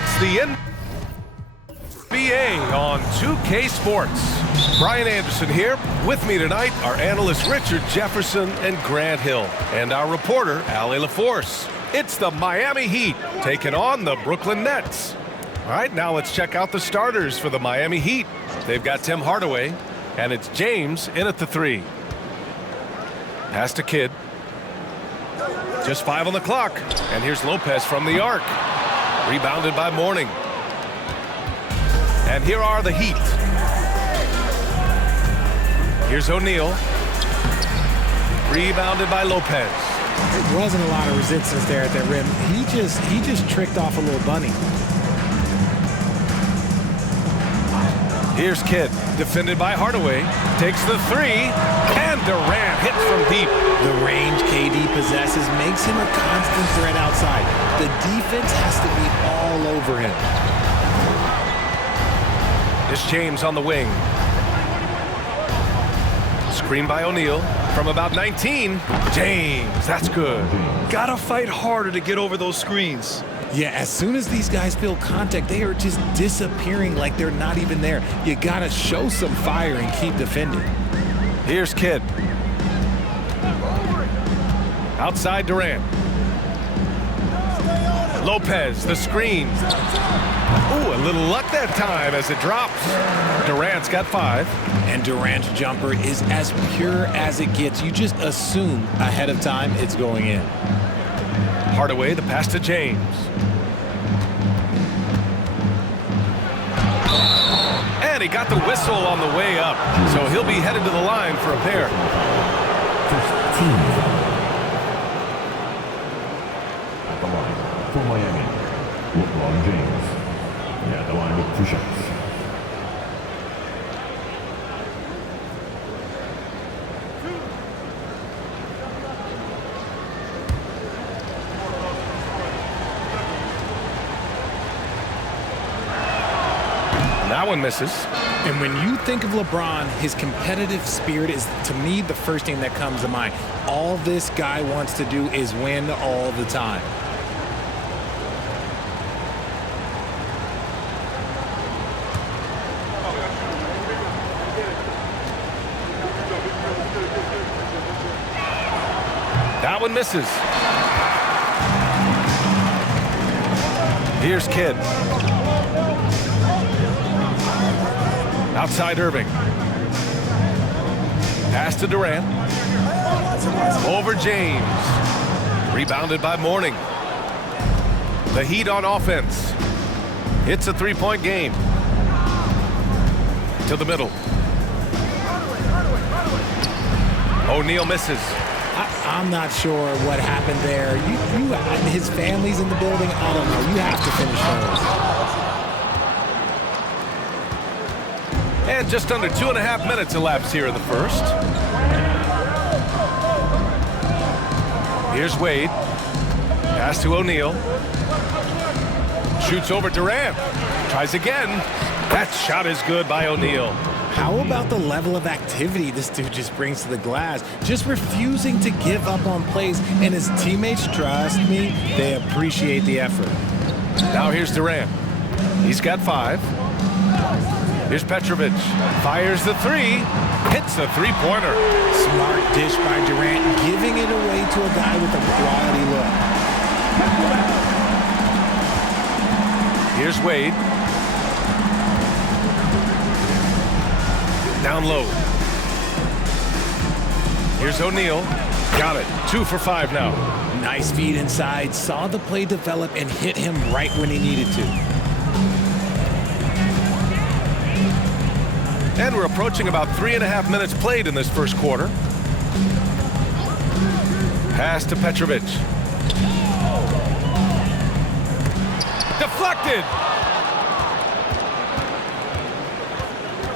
It's the NBA on 2K Sports. Brian Anderson here. With me tonight are analysts Richard Jefferson and Grant Hill, and our reporter, Allie LaForce. It's the Miami Heat taking on the Brooklyn Nets. All right, now let's check out the starters for the Miami Heat. They've got Tim Hardaway, and it's James in at the 3. Pass to Kidd. Just 5 on the clock. And here's Lopez from the arc. Rebounded by Mourning. And here are the Heat. Here's O'Neal. Rebounded by Lopez. There wasn't a lot of resistance there at that rim. He just tricked off a little bunny. Here's Kidd, defended by Hardaway. Takes the 3, and Durant hits from deep. The range KD possesses makes him a constant threat outside. The defense has to be all over him. It's James on the wing. Screen by O'Neal from about 19. James, that's good. Gotta fight harder to get over those screens. Yeah, as soon as these guys feel contact, they are just disappearing like they're not even there. You gotta show some fire and keep defending. Here's Kidd. Outside Durant. Lopez, the screen. Ooh, a little luck that time as it drops. Durant's got 5. And Durant's jumper is as pure as it gets. You just assume ahead of time it's going in. Hardaway, the pass to James. And he got the whistle on the way up, so he'll be headed to the line for a pair. At the line for Miami, LeBron James. At the line with push-ups. That one misses. And when you think of LeBron, his competitive spirit is, to me, the first thing that comes to mind. All this guy wants to do is win all the time. That one misses. Here's Kidd. Outside Irving. Pass to Durant. Over James. Rebounded by Mourning. The Heat on offense. It's a 3-point game. To the middle. O'Neal misses. I'm not sure what happened there. His family's in the building. I don't know. You have to finish those. And just under 2.5 minutes elapsed here in the first. Here's Wade. Pass to O'Neal. Shoots over Durant. Tries again. That shot is good by O'Neal. How about the level of activity this dude just brings to the glass? Just refusing to give up on plays, and his teammates, trust me, they appreciate the effort. Now here's Durant. He's got 5. Here's Petrovic. Fires the 3. Hits the 3-pointer. Smart dish by Durant, giving it away to a guy with a quality look. Here's Wade. Down low. Here's O'Neal. Got it. 2 for 5 now. Nice feed inside. Saw the play develop and hit him right when he needed to. And we're approaching about 3.5 minutes played in this first quarter. Pass to Petrovic. Deflected.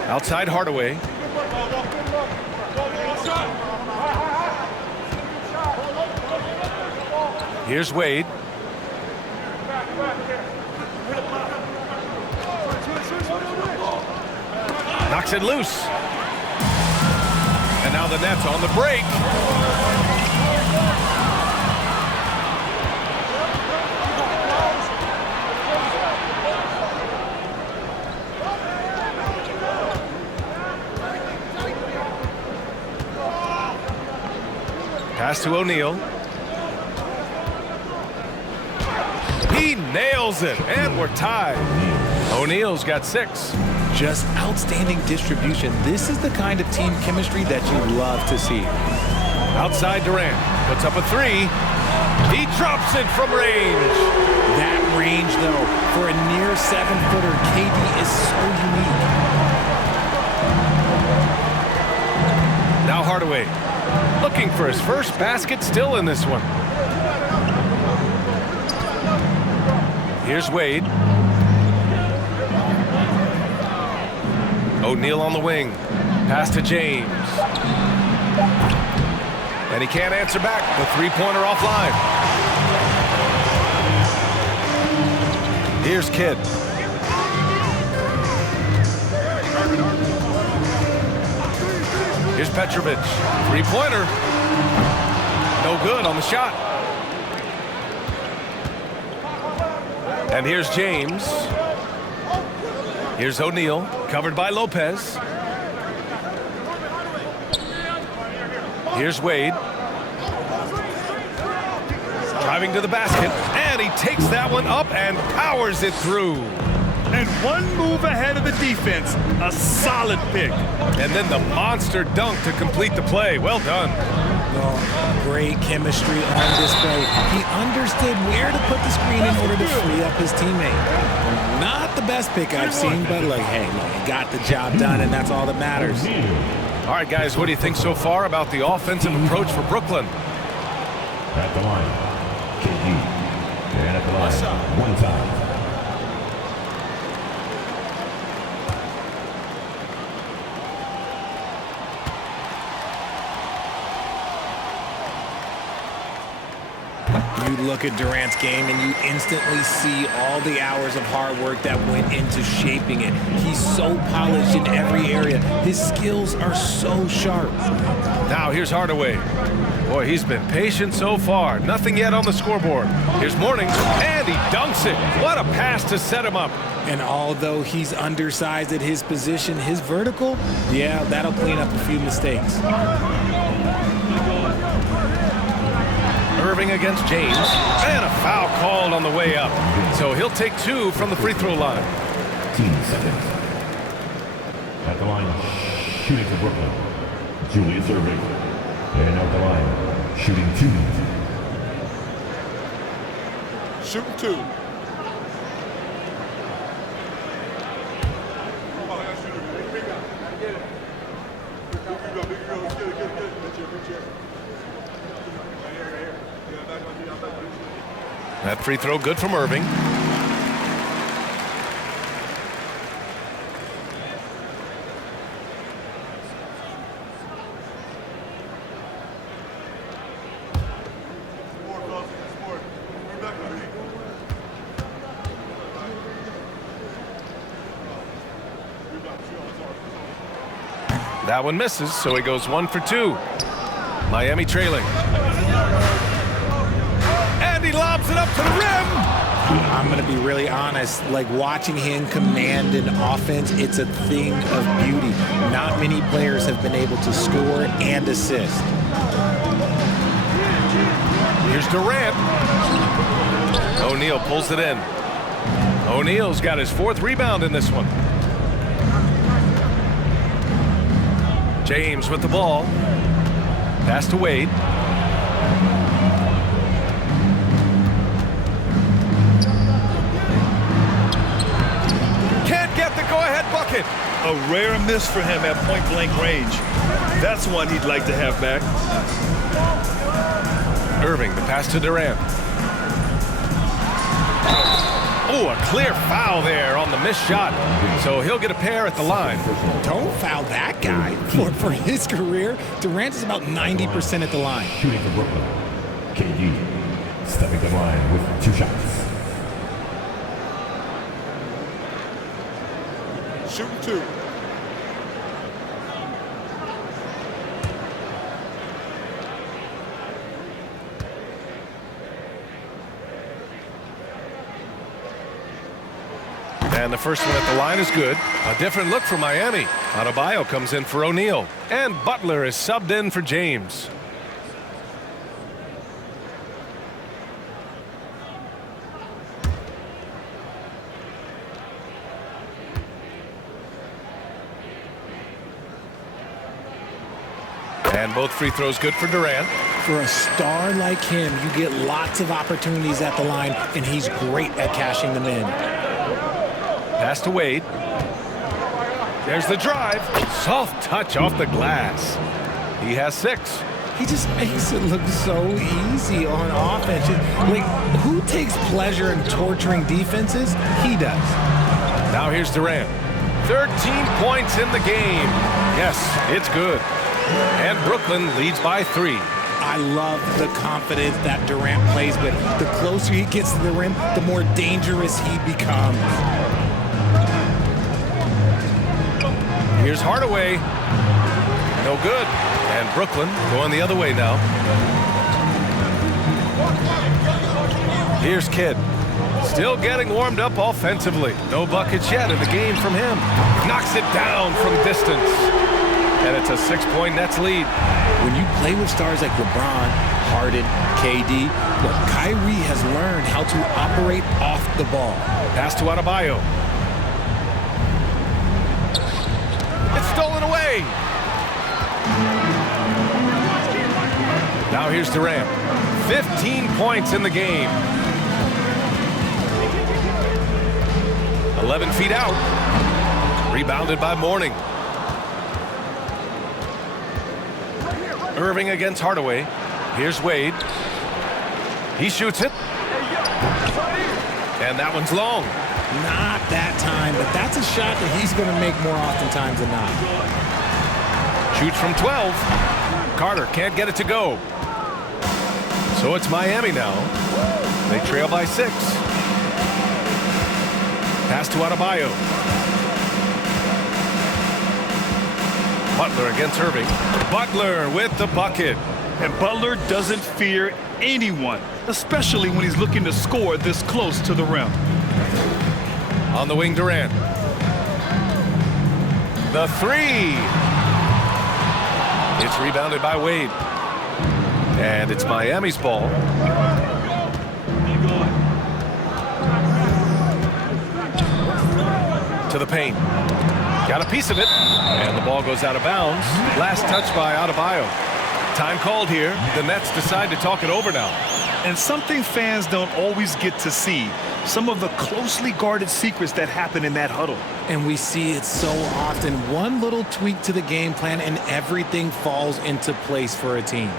Outside Hardaway. Here's Wade. Knocks it loose. And now the Nets on the break. Pass to O'Neal. He nails it, and we're tied. O'Neal's got 6. Just outstanding distribution. This is the kind of team chemistry that you love to see. Outside Durant, puts up a 3. He drops it from range. That range, though, for a near 7-footer, KD is so unique. Now Hardaway, looking for his first basket, still in this one. Here's Wade. O'Neal on the wing. Pass to James. And he can't answer back. The three-pointer offline. Here's Kidd. Here's Petrovic. Three-pointer. No good on the shot. And here's James. Here's O'Neal, covered by Lopez. Here's Wade. Driving to the basket, and he takes that one up and powers it through. And one move ahead of the defense. A solid pick. And then the monster dunk to complete the play. Well done. Oh, great chemistry on display. He understood where to put the screen in order to free up his teammate. Not the best pick I've seen, but look, hey, he got the job done, and that's all that matters. All right, guys, what do you think so far about the offensive approach for Brooklyn? At the line, KD. And at the line, one time. You look at Durant's game and you instantly see all the hours of hard work that went into shaping it. He's so polished in every area. His skills are so sharp. Now here's Hardaway. Boy, he's been patient so far. Nothing yet on the scoreboard. Here's Mourning, and he dunks it. What a pass to set him up. And although he's undersized at his position, his vertical, yeah, that'll clean up a few mistakes. Irving against James, and a foul called on the way up. So he'll take 2 from the free throw line. 15 seconds. At the line, shooting for Brooklyn, Julius Irving. And at the line, shooting 2. Shooting 2. That free throw good from Irving. That one misses, so he goes 1 for 2. Miami trailing. And he lobs it up to the rim. I'm going to be really honest, like watching him command an offense, it's a thing of beauty. Not many players have been able to score and assist. Here's Durant. O'Neal pulls it in. O'Neal's got his 4th rebound in this one. James with the ball. Pass to Wade. Can't get the go-ahead bucket. A rare miss for him at point-blank range. That's one he'd like to have back. Irving, the pass to Durant. Oh, a clear foul there on the missed shot. So he'll get a pair at the line. Don't foul that guy. For his career, Durant is about 90% at the line. Shooting for Brooklyn, KD. Stepping to the line with 2 shots. Shooting 2. And the first one at the line is good. A different look for Miami. Adebayo comes in for O'Neal. And Butler is subbed in for James. And both free throws good for Durant. For a star like him, you get lots of opportunities at the line, and he's great at cashing them in. Pass to Wade. There's the drive. Soft touch off the glass. He has 6. He just makes it look so easy on offense. Like, who takes pleasure in torturing defenses? He does. Now here's Durant. 13 points in the game. Yes, it's good. And Brooklyn leads by 3. I love the confidence that Durant plays with. The closer he gets to the rim, the more dangerous he becomes. Here's Hardaway. No good. And Brooklyn going the other way now. Here's Kidd. Still getting warmed up offensively. No buckets yet in the game from him. Knocks it down from distance. And it's a 6-point Nets lead. When you play with stars like LeBron, Harden, KD, look, Kyrie has learned how to operate off the ball. Pass to Adebayo. It's stolen away. Now here's Durant. 15 points in the game. 11 feet out. Rebounded by Mourning. Irving against Hardaway. Here's Wade. He shoots it. And that one's long. Not that time, but that's a shot that he's going to make more oftentimes than not. Shoots from 12. Carter can't get it to go. So it's Miami now. They trail by 6. Pass to Adebayo. Butler against Irving. Butler with the bucket. And Butler doesn't fear anyone, especially when he's looking to score this close to the rim. On the wing, Durant. The 3. It's rebounded by Wade. And it's Miami's ball. To the paint. Got a piece of it. And the ball goes out of bounds. Last touch by Adebayo. Time called here. The Nets decide to talk it over now. And something fans don't always get to see. Some of the closely guarded secrets that happen in that huddle. And we see it so often. One little tweak to the game plan and everything falls into place for a team.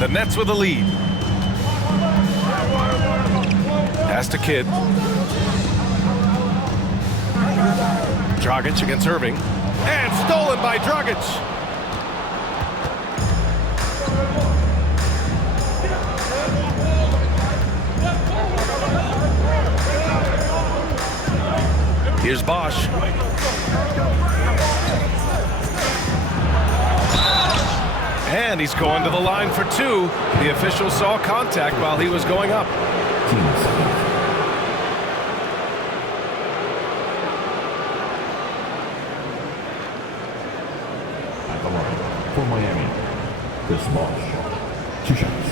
The Nets with the lead. Pass to Kidd. Dragic against Irving. And stolen by Dragic. Here's Bosch. And he's going to the line for 2. The official saw contact while he was going up. At the line for Miami, Chris Bosh. 2 shots.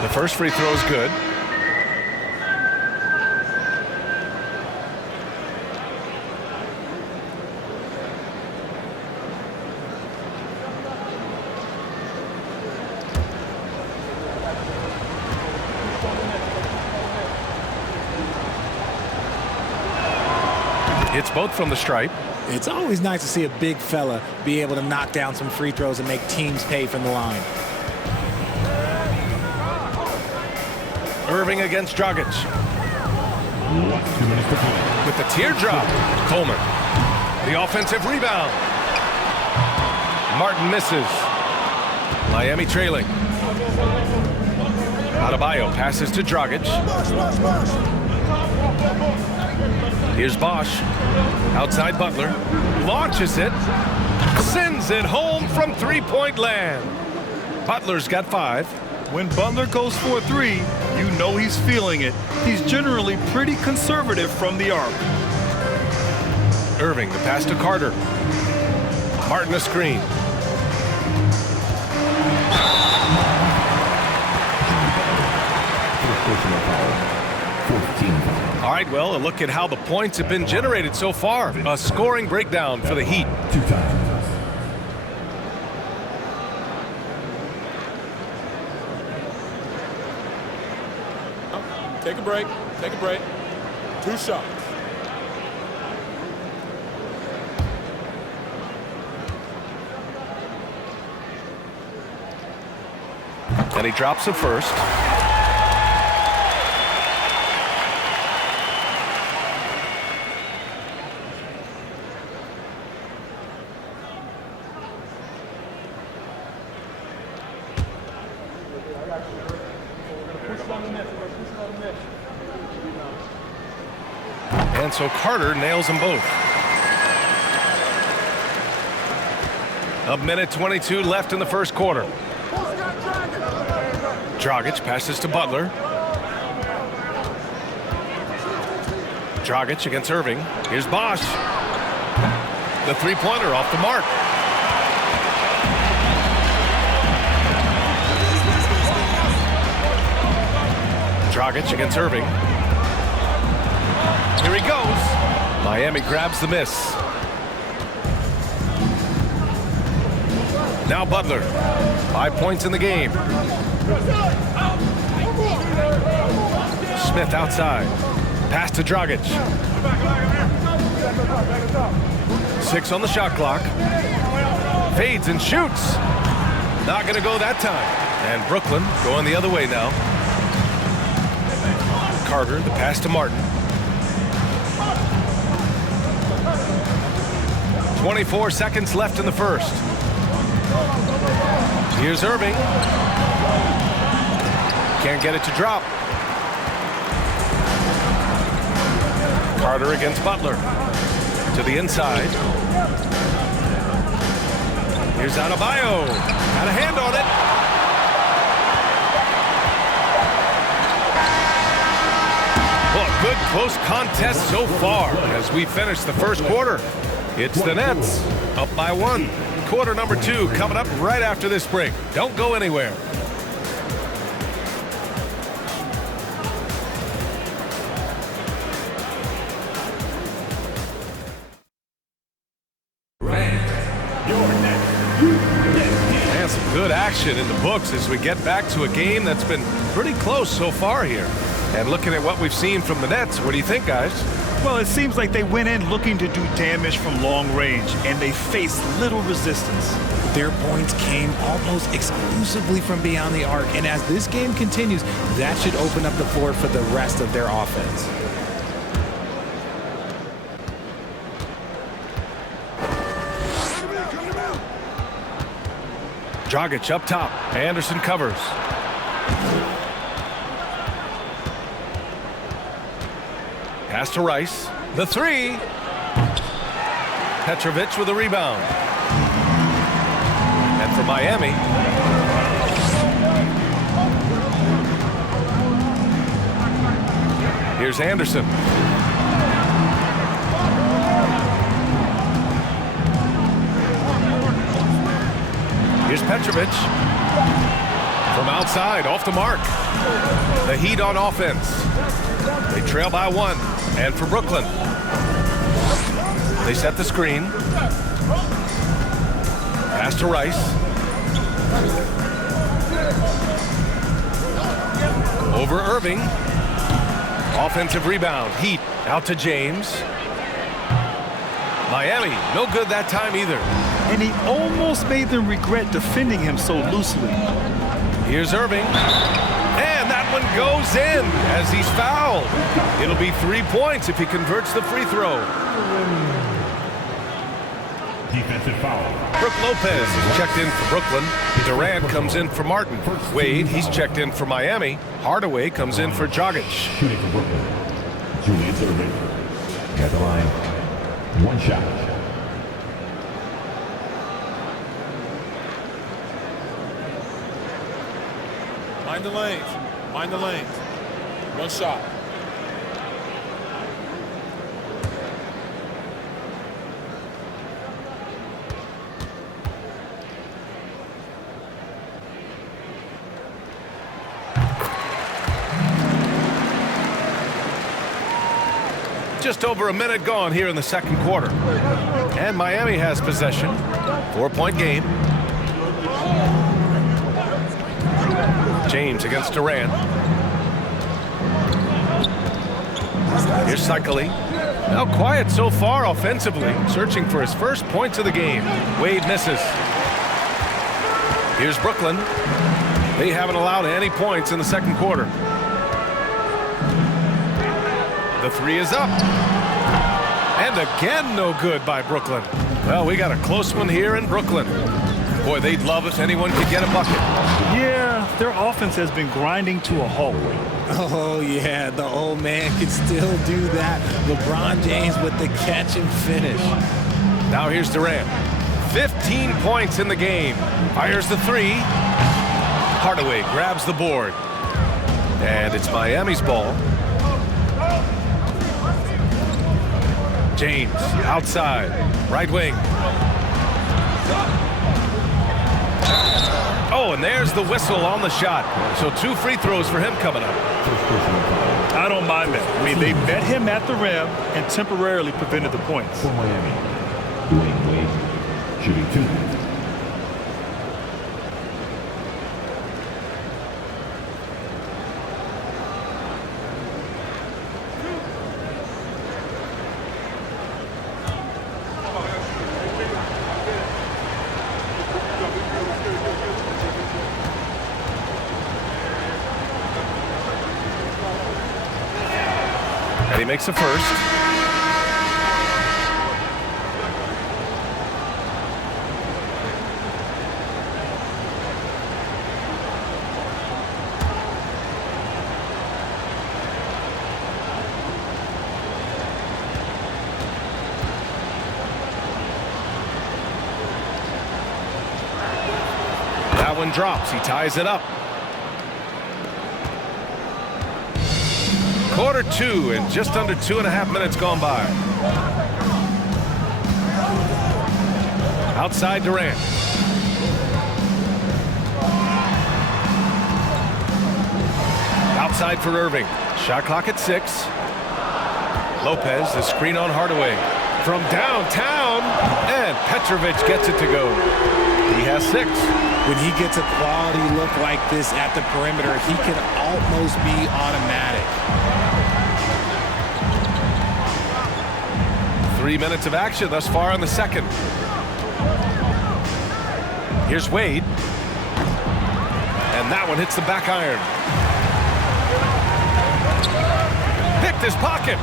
The first free throw is good. Hits both from the stripe. It's always nice to see a big fella be able to knock down some free throws and make teams pay from the line. Irving against Dragic. 2 minutes to play. With the teardrop. Coleman. The offensive rebound. Martin misses. Miami trailing. Adebayo passes to Dragic. Here's Bosch. Outside Butler. Launches it. Sends it home from three-point land. Butler's got 5. When Butler goes for a 3, you know he's feeling it. He's generally pretty conservative from the arc. Irving, the pass to Carter. Martin a screen. Personal foul. 14 foul. All right, well, a look at how the points have been generated so far. A scoring breakdown for the Heat. 2 times. Take a break. Take a break. 2 shots. And he drops the first. And so Carter nails them both. A minute 22 left in the first quarter. Dragic passes to Butler. Dragic against Irving. Here's Bosch. The three-pointer off the mark. Dragic against Irving. Here he goes. Miami grabs the miss. Now Butler. 5 points in the game. Smith outside. Pass to Dragic. 6 on the shot clock. Fades and shoots. Not going to go that time. And Brooklyn going the other way now. Carter, the pass to Martin. 24 seconds left in the first. Here's Irving. Can't get it to drop. Carter against Butler. To the inside. Here's Adebayo. Got a hand on it. Well, a good close contest so far as we finish the first quarter. It's the Nets up by 1. Quarter number 2 coming up right after this break. Don't go anywhere. And some good action in the books as we get back to a game that's been pretty close so far here. And looking at what we've seen from the Nets, what do you think, guys? Well, it seems like they went in looking to do damage from long range, and they faced little resistance. Their points came almost exclusively from beyond the arc, and as this game continues, that should open up the floor for the rest of their offense. Dragic up top. Anderson covers. Pass to Rice. The 3. Petrovic with a rebound. And for Miami, here's Anderson. Here's Petrovic. From outside, off the mark. The Heat on offense. They trail by 1. And for Brooklyn, they set the screen. Pass to Rice. Over Irving. Offensive rebound. Heat out to James. Miami, no good that time either. And he almost made them regret defending him so loosely. Here's Irving. And that one goes in as he's fouled. It'll be 3 points if he converts the free throw. Defensive foul. Brook Lopez is checked in for Brooklyn. Durant comes in for Martin. Wade, he's checked in for Miami. Hardaway comes in for Dragic. Shooting for Brooklyn. Julius Irving. At the line. One shot. Mind the lanes. Mind the lanes. One shot. Just over a minute gone here in the second quarter. And Miami has possession. 4-point game. James against Durant. Here's Cycling. Now quiet so far offensively, searching for his first points of the game. Wade misses. Here's Brooklyn. They haven't allowed any points in the second quarter. The three is up. And again, no good by Brooklyn. Well, we got a close one here in Brooklyn. Boy, they'd love if anyone could get a bucket. Yeah, their offense has been grinding to a halt. Oh, yeah, the old man can still do that. LeBron James with the catch and finish. Now here's Durant. 15 points in the game. Fires the three. Hardaway grabs the board. And it's Miami's ball. James outside, right wing. Oh, and there's the whistle on the shot. So 2 free throws for him coming up. I don't mind that. I mean, they met him at the rim and temporarily prevented the points. For Miami. Dwayne Wade. Shooting 2. And he makes a first. That one drops. He ties it up. Quarter 2 and just under 2.5 minutes gone by. Outside Durant. Outside for Irving. Shot clock at 6. Lopez, the screen on Hardaway. From downtown, and Petrovic gets it to go. He has 6. When he gets a quality look like this at the perimeter, he can almost be automatic. 3 minutes of action thus far in the second. Here's Wade. And that one hits the back iron. Picked his pocket.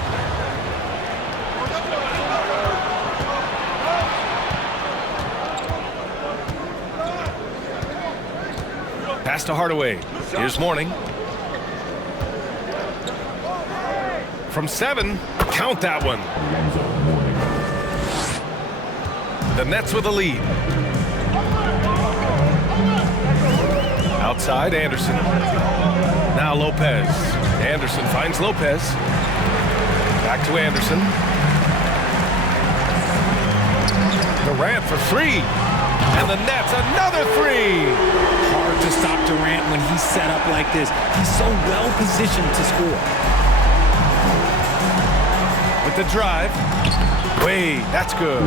Pass to Hardaway. Here's Mourning. From 7, count that one. The Nets with a lead. Outside, Anderson. Now Lopez. Anderson finds Lopez. Back to Anderson. Durant for 3. And the Nets, another 3. Hard to stop Durant when he's set up like this. He's so well positioned to score. With the drive. Wade, that's good.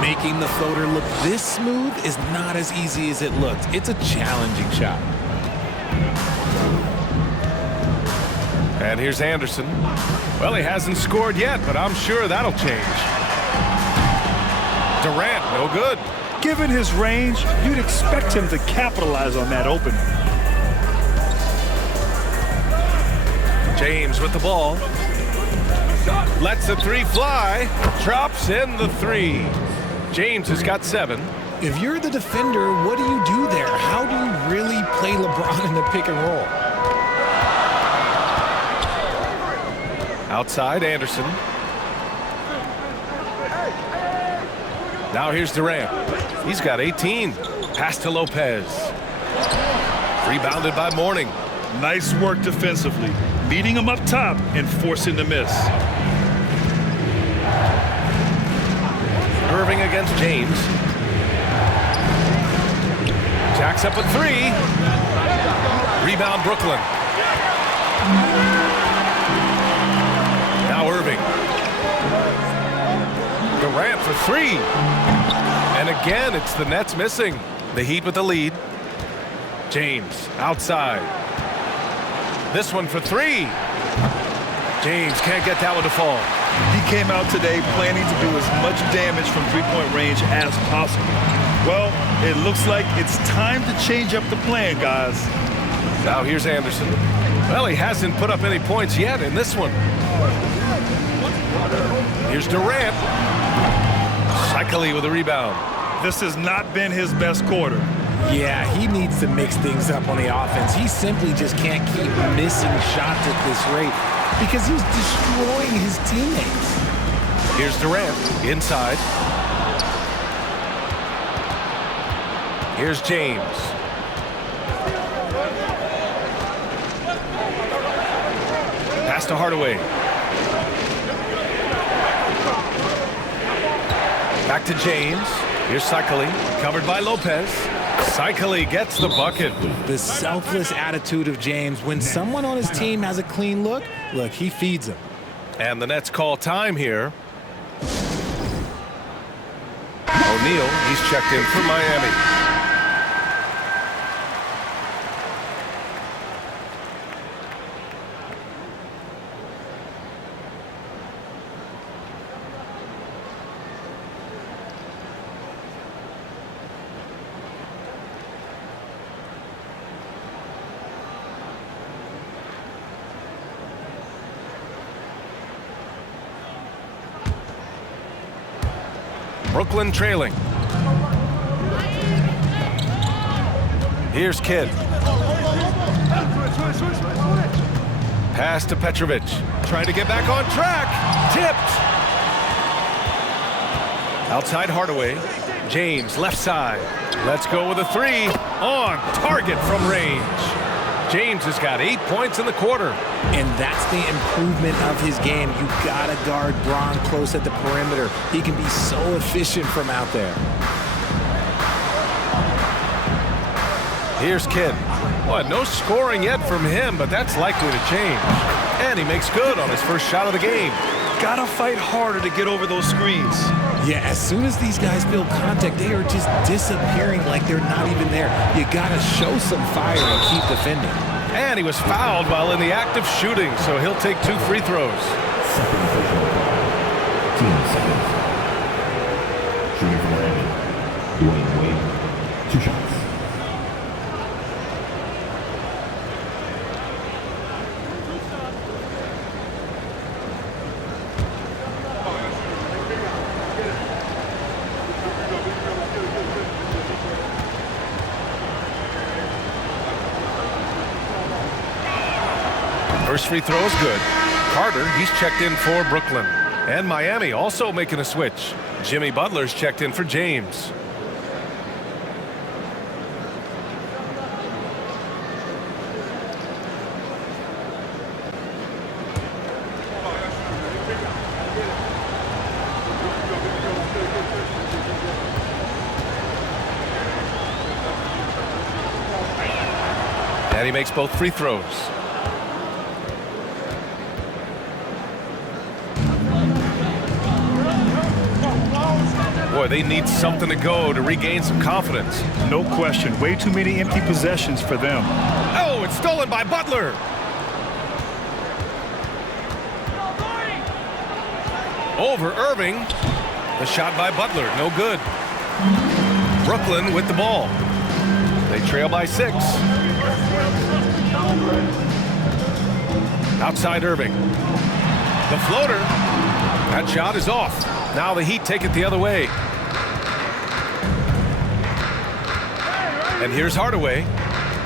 Making the floater look this smooth is not as easy as it looks. It's a challenging shot. And here's Anderson. Well, he hasn't scored yet, but I'm sure that'll change. Durant, no good. Given his range, you'd expect him to capitalize on that opening. James with the ball. Lets the three fly. Drops in the three. James has got 7. If you're the defender, what do you do there? How do you really play LeBron in the pick and roll? Outside, Anderson. Now here's Durant. He's got 18. Pass to Lopez. Rebounded by Mourning. Nice work defensively, meeting him up top and forcing the miss. Irving against James. Jacks up a 3. Rebound Brooklyn. Now Irving. Durant for 3. And again, it's the Nets missing. The Heat with the lead. James outside. This one for 3. James can't get that one to fall. He came out today planning to do as much damage from three-point range as possible. Well, it looks like it's time to change up the plan, guys. Now here's Anderson. Well, he hasn't put up any points yet in this one. Here's Durant. Shikely with a rebound. This has not been his best quarter. Yeah, he needs to mix things up on the offense. He simply just can't keep missing shots at this rate because he's destroying his teammates. Here's Durant inside. Here's James. Pass to Hardaway. Back to James. Here's Shikely, covered by Lopez. Shikely gets the bucket. The selfless attitude of James. When someone on his team has a clean look, he feeds them. And the Nets call time here. O'Neal, he's checked in for Miami. Brooklyn trailing. Here's Kidd. Pass to Petrovic. Trying to get back on track. Tipped. Outside Hardaway. James left side. Let's go with a 3. On target from range. James has got 8 points in the quarter. And that's the improvement of his game. You gotta guard Bron close at the perimeter. He can be so efficient from out there. Here's Kidd. Well, no scoring yet from him, but that's likely to change. And he makes good on his first shot of the game. Gotta fight harder to get over those screens. Yeah, as soon as these guys feel contact, they are just disappearing like they're not even there. You gotta show some fire and keep defending. And he was fouled while in the act of shooting, so he'll take 2 free throws. Second official. Team seconds. Shooting for Miami. Dwayne Wade. 2 shots. First free throw is good. Carter, he's checked in for Brooklyn. And Miami also making a switch. Jimmy Butler's checked in for James. And he makes both free throws. Boy, they need something to go to regain some confidence. No question. Way too many empty possessions for them. Oh, it's stolen by Butler. Over Irving. The shot by Butler, no good. Brooklyn with the ball. They trail by 6. Outside Irving. The floater. That shot is off. Now the Heat take it the other way. And here's Hardaway.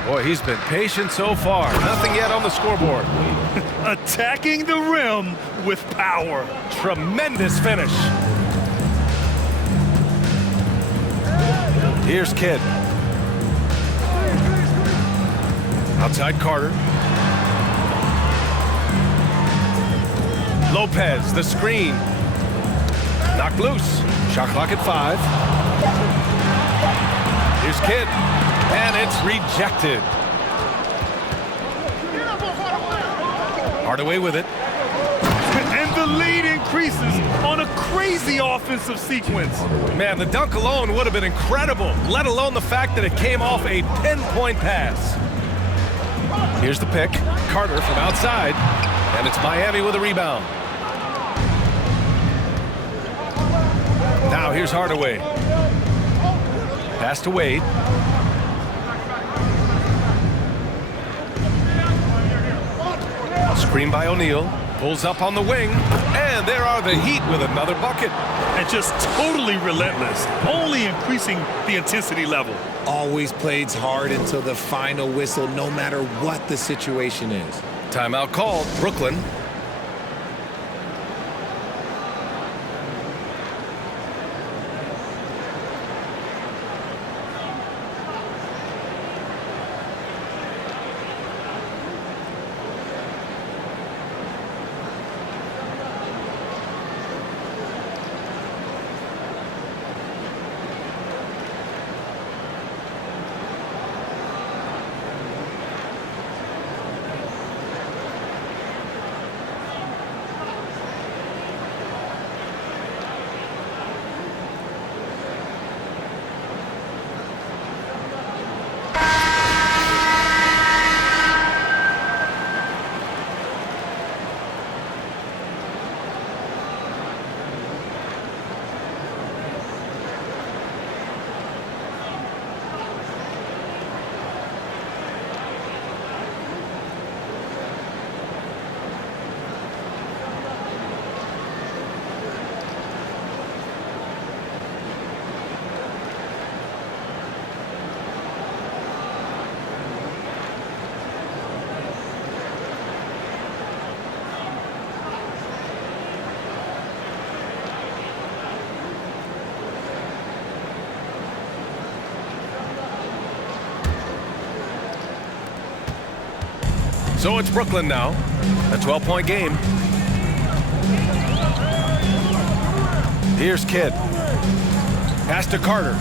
Boy, he's been patient so far. Nothing yet on the scoreboard. Attacking the rim with power. Tremendous finish. Here's Kidd. Outside Carter. Lopez, the screen. Knocked loose. Shot clock at 5. Here's Kidd. And it's rejected. Hardaway with it. And the lead increases on a crazy offensive sequence. Man, the dunk alone would have been incredible, let alone the fact that it came off a pinpoint pass. Here's the pick. Carter from outside. And it's Miami with a rebound. Now here's Hardaway. Pass to Wade. Screen by O'Neal. Pulls up on the wing. And there are the Heat with another bucket. And just totally relentless, only increasing the intensity level. Always plays hard until the final whistle, no matter what the situation is. Timeout called. Brooklyn. So it's Brooklyn now. A 12-point game. Here's Kidd. Pass to Carter.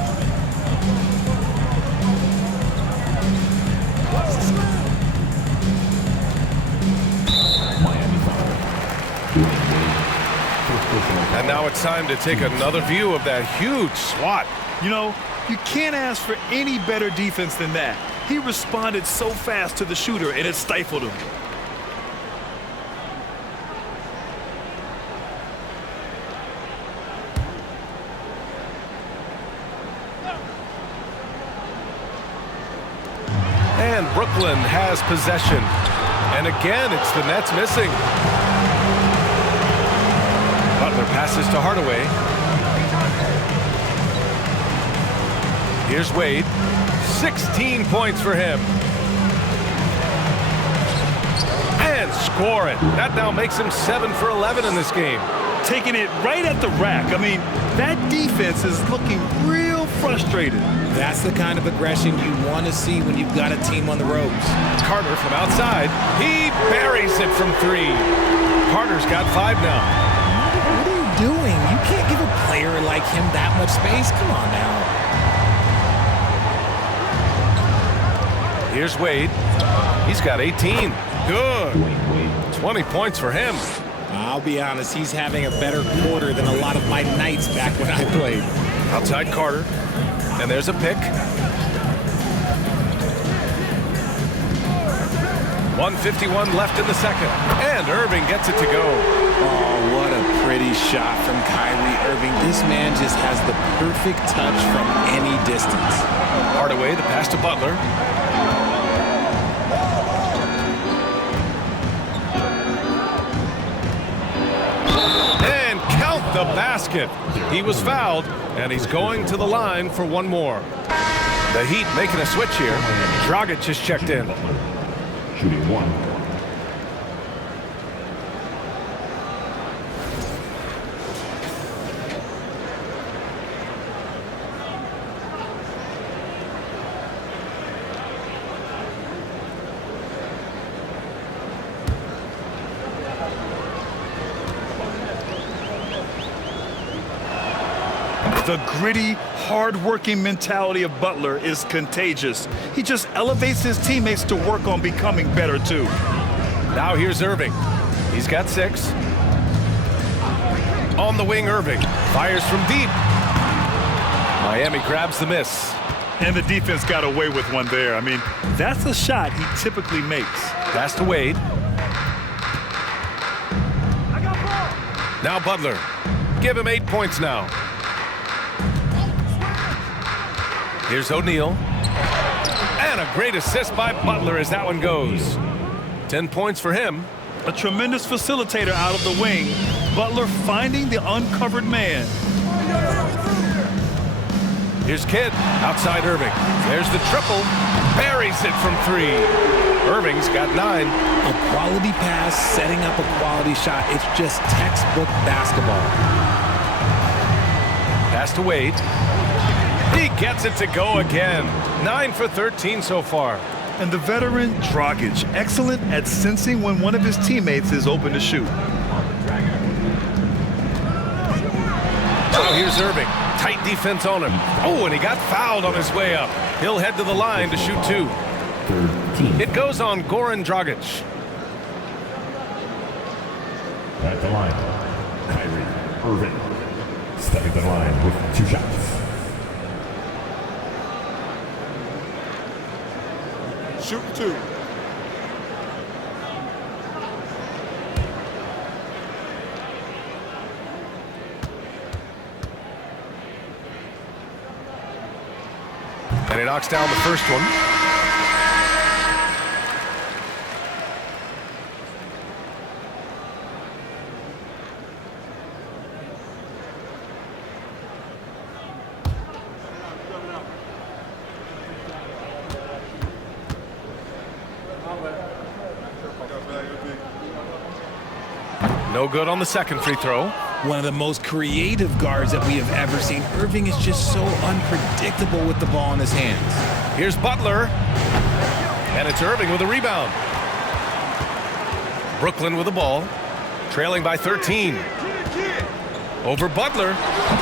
And now it's time to take another view of that huge swat. You know, you can't ask for any better defense than that. He responded so fast to the shooter, and it stifled him. And Brooklyn has possession. And again, it's the Nets missing. Butler passes to Hardaway. Here's Wade. 16 points for him. And score it. That now makes him 7 for 11 in this game. Taking it right at the rack. I mean, that defense is looking real frustrated. That's the kind of aggression you want to see when you've got a team on the ropes. Carter from outside. He buries it from 3. Carter's got 5 now. What are you doing? You can't give a player like him that much space. Come on now. Here's Wade. He's got 18. Good. 20 points for him. I'll be honest, he's having a better quarter than a lot of my nights back when I played. Outside Carter. And there's a pick. 1:51 left in the second. And Irving gets it to go. Oh, what a pretty shot from Kyrie Irving. This man just has the perfect touch from any distance. Hardaway, the pass to Butler. And count the basket. He was fouled, and he's going to the line for one more. The Heat making a switch here. Dragic just checked in. Shooting 1. The gritty, hard-working mentality of Butler is contagious. He just elevates his teammates to work on becoming better, too. Now here's Irving. He's got 6. On the wing, Irving fires from deep. Miami grabs the miss. And the defense got away with one there. I mean, that's a shot he typically makes. Pass to Wade. Now Butler. Give him 8 points now. Here's O'Neal. And a great assist by Butler as that one goes. 10 points for him. A tremendous facilitator out of the wing. Butler finding the uncovered man. Here's Kidd outside Irving. There's the triple. Buries it from 3. Irving's got 9. A quality pass, setting up a quality shot. It's just textbook basketball. Pass to Wade. He gets it to go again. 9 for 13 so far. And the veteran Dragic, excellent at sensing when one of his teammates is open to shoot. Now here's Irving. Tight defense on him. Oh, and he got fouled on his way up. He'll head to the line to shoot 2. 13. It goes on Goran Dragic. At the line, Kyrie Irving. Stepping to the line with 2 shots. Shoot 2. And he knocks down the first one. No good on the second free throw. One of the most creative guards that we have ever seen. Irving is just so unpredictable with the ball in his hands. Here's Butler. And it's Irving with a rebound. Brooklyn with the ball. Trailing by 13. Over Butler.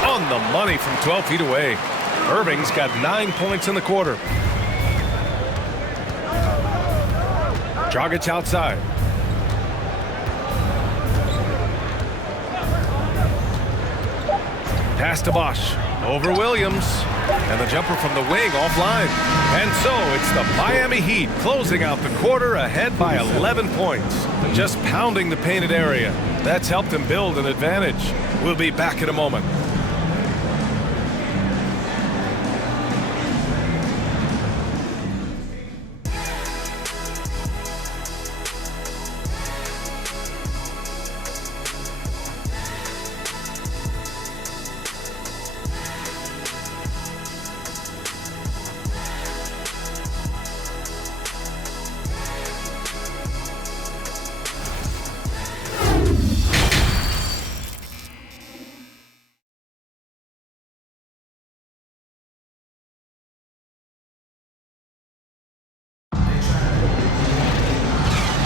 On the money from 12 feet away. Irving's got 9 points in the quarter. Dragic outside. Pass to Bosch. Over Williams. And the jumper from the wing offline. And so it's the Miami Heat closing out the quarter ahead by 11 points. Just pounding the painted area. That's helped them build an advantage. We'll be back in a moment.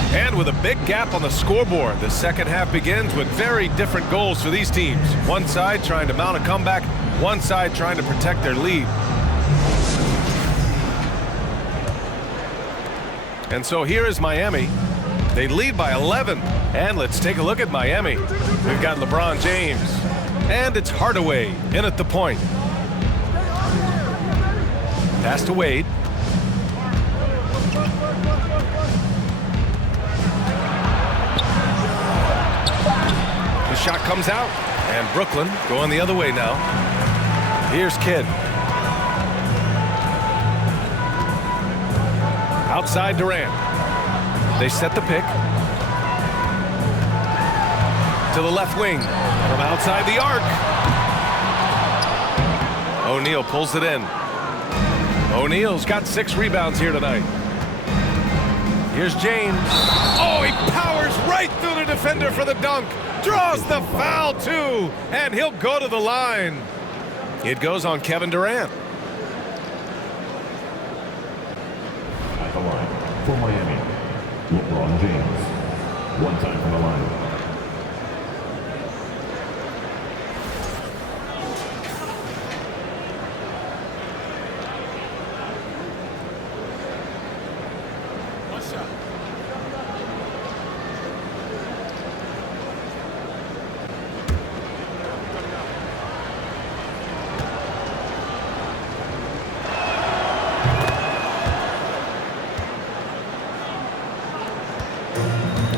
And with a big gap on the scoreboard, the second half begins with very different goals for these teams. One side trying to mount a comeback, one side trying to protect their lead. And so here is Miami. They lead by 11. And let's take a look at Miami. We've got LeBron James. And it's Hardaway in at the point. Pass to Wade. shot comes out. And Brooklyn going the other way now. Here's Kidd. Outside Durant. They set the pick. To the left wing. From outside the arc. O'Neal pulls it in. O'Neal's got 6 rebounds here tonight. Here's James. Oh, he powers right through the defender for the dunk. Draws the foul, too. And he'll go to the line. It goes on Kevin Durant. At the line for Miami, LeBron James. One time from the line. One shot.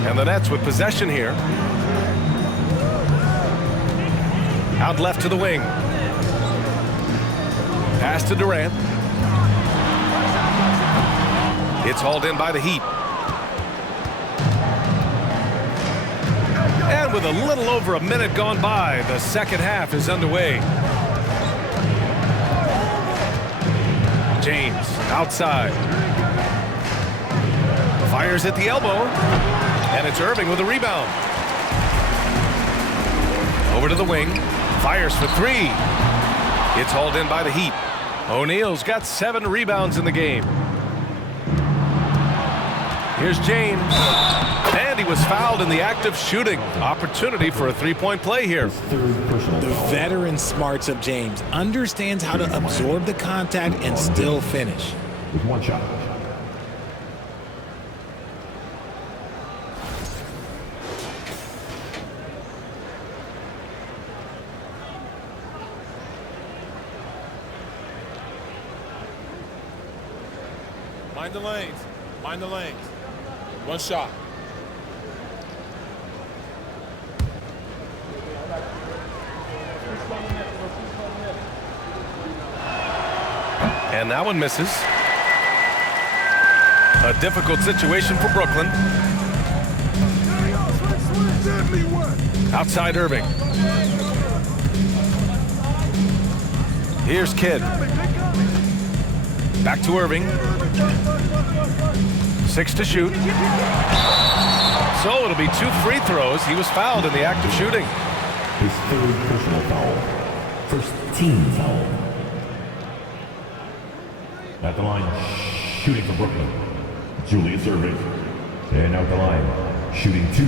And the Nets with possession here. Out left to the wing. Pass to Durant. It's hauled in by the Heat. And with a little over a minute gone by, the second half is underway. James outside. Fires at the elbow. And it's Irving with a rebound. Over to the wing. Fires for 3. It's hauled in by the Heat. O'Neal's got 7 rebounds in the game. Here's James. And he was fouled in the act of shooting. Opportunity for a 3-point play here. The veteran smarts of James understands how to absorb the contact and still finish. With one shot. Mind the lanes. Mind the lanes. One shot. And that one misses. A difficult situation for Brooklyn. Outside Irving. Here's Kidd. Back to Irving. 6 to shoot. So it'll be 2 free throws. He was fouled in the act of shooting. His 3rd personal foul. First team foul. At the line, shooting for Brooklyn, Julius Irving. And out the line, shooting 2.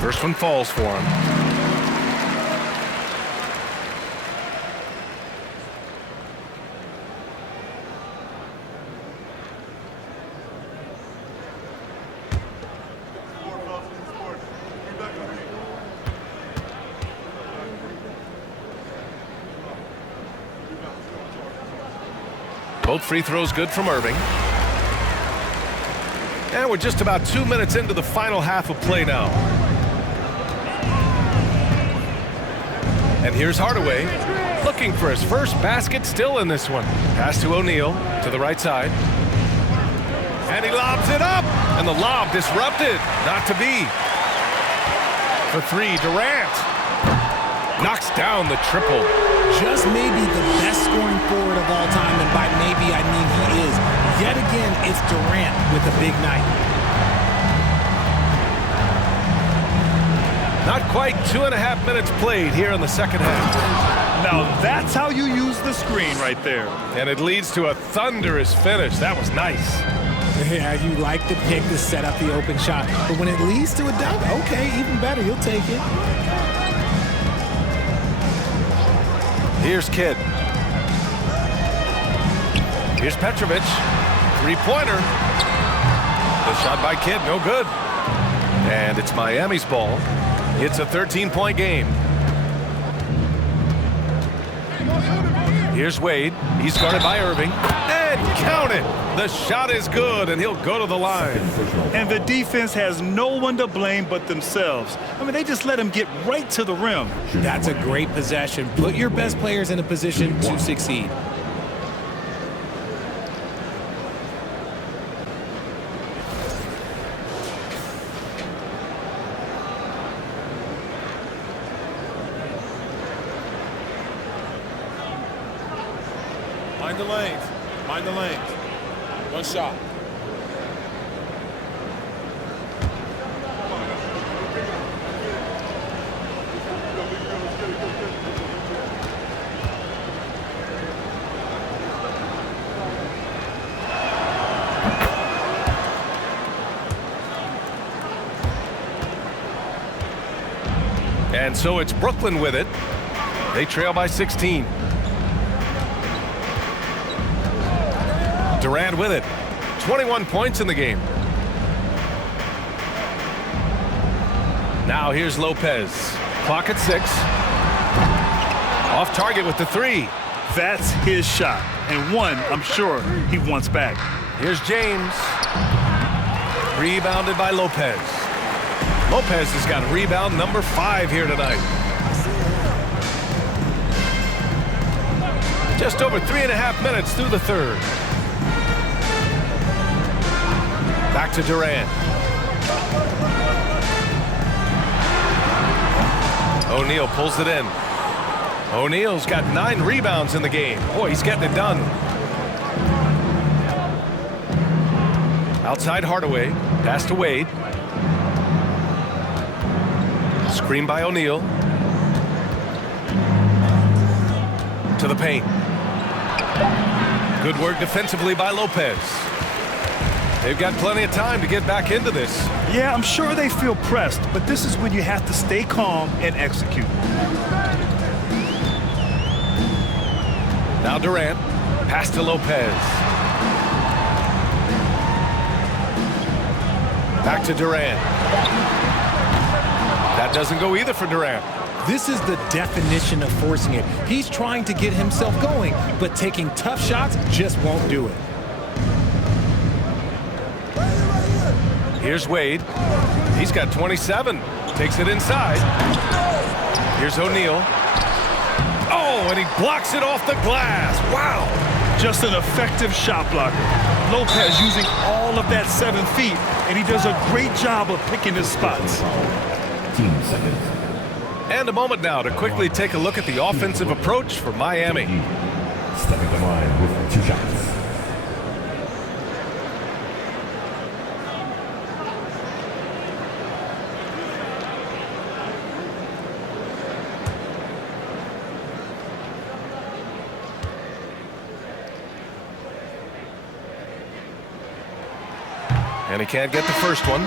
First one falls for him. Both free throws good from Irving. And we're just about 2 minutes into the final half of play now. And here's Hardaway, looking for his first basket, still in this one. Pass to O'Neal, to the right side. And he lobs it up, and the lob disrupted, not to be. For 3, Durant knocks down the triple. Just maybe the best scoring forward of all time, and by maybe I mean he is. Yet again, it's Durant with a big night. Not quite 2.5 minutes played here in the second half. Now that's how you use the screen right there. And it leads to a thunderous finish. That was nice. Yeah, you like the pick to set up the open shot, but when it leads to a dunk, okay, even better, you'll take it. Here's Kidd. Here's Petrovic. 3-pointer. The shot by Kidd, no good. And it's Miami's ball. It's a 13-point game. Here's Wade. He's guarded by Irving. And count it. The shot is good, and he'll go to the line. And the defense has no one to blame but themselves. I mean, they just let him get right to the rim. That's a great possession. Put your best players in a position to succeed. Mind the lanes. Mind the lanes. One shot. And so it's Brooklyn with it. They trail by 16. Durant with it. 21 points in the game. Now here's Lopez. Clock at 6. Off target with the 3. That's his shot, and one I'm sure he wants back. Here's James. Rebounded by Lopez. Lopez has got rebound number 5 here tonight. Just over 3.5 minutes through the third. Back to Durant. O'Neal pulls it in. O'Neal's got 9 rebounds in the game. Boy, he's getting it done. Outside Hardaway. Pass to Wade. Screen by O'Neal. To the paint. Good work defensively by Lopez. They've got plenty of time to get back into this. Yeah, I'm sure they feel pressed, but this is when you have to stay calm and execute. Now Durant. Pass to Lopez. Back to Durant. That doesn't go either for Durant. This is the definition of forcing it. He's trying to get himself going, but taking tough shots just won't do it. Here's Wade. He's got 27. Takes it inside. Here's O'Neal. Oh, and he blocks it off the glass. Wow. Just an effective shot blocker. Lopez using all of that 7 feet, and he does a great job of picking his spots. 15 seconds. And a moment now to quickly take a look at the offensive approach for Miami. Stepping the line with 2 shots. And he can't get the first one.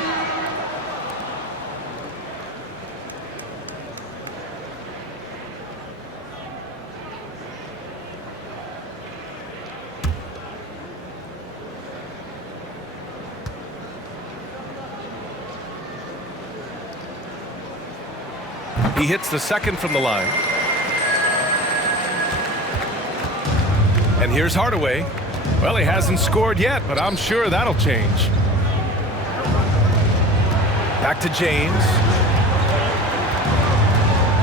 He hits the second from the line. And here's Hardaway. Well, he hasn't scored yet, but I'm sure that'll change. Back to James.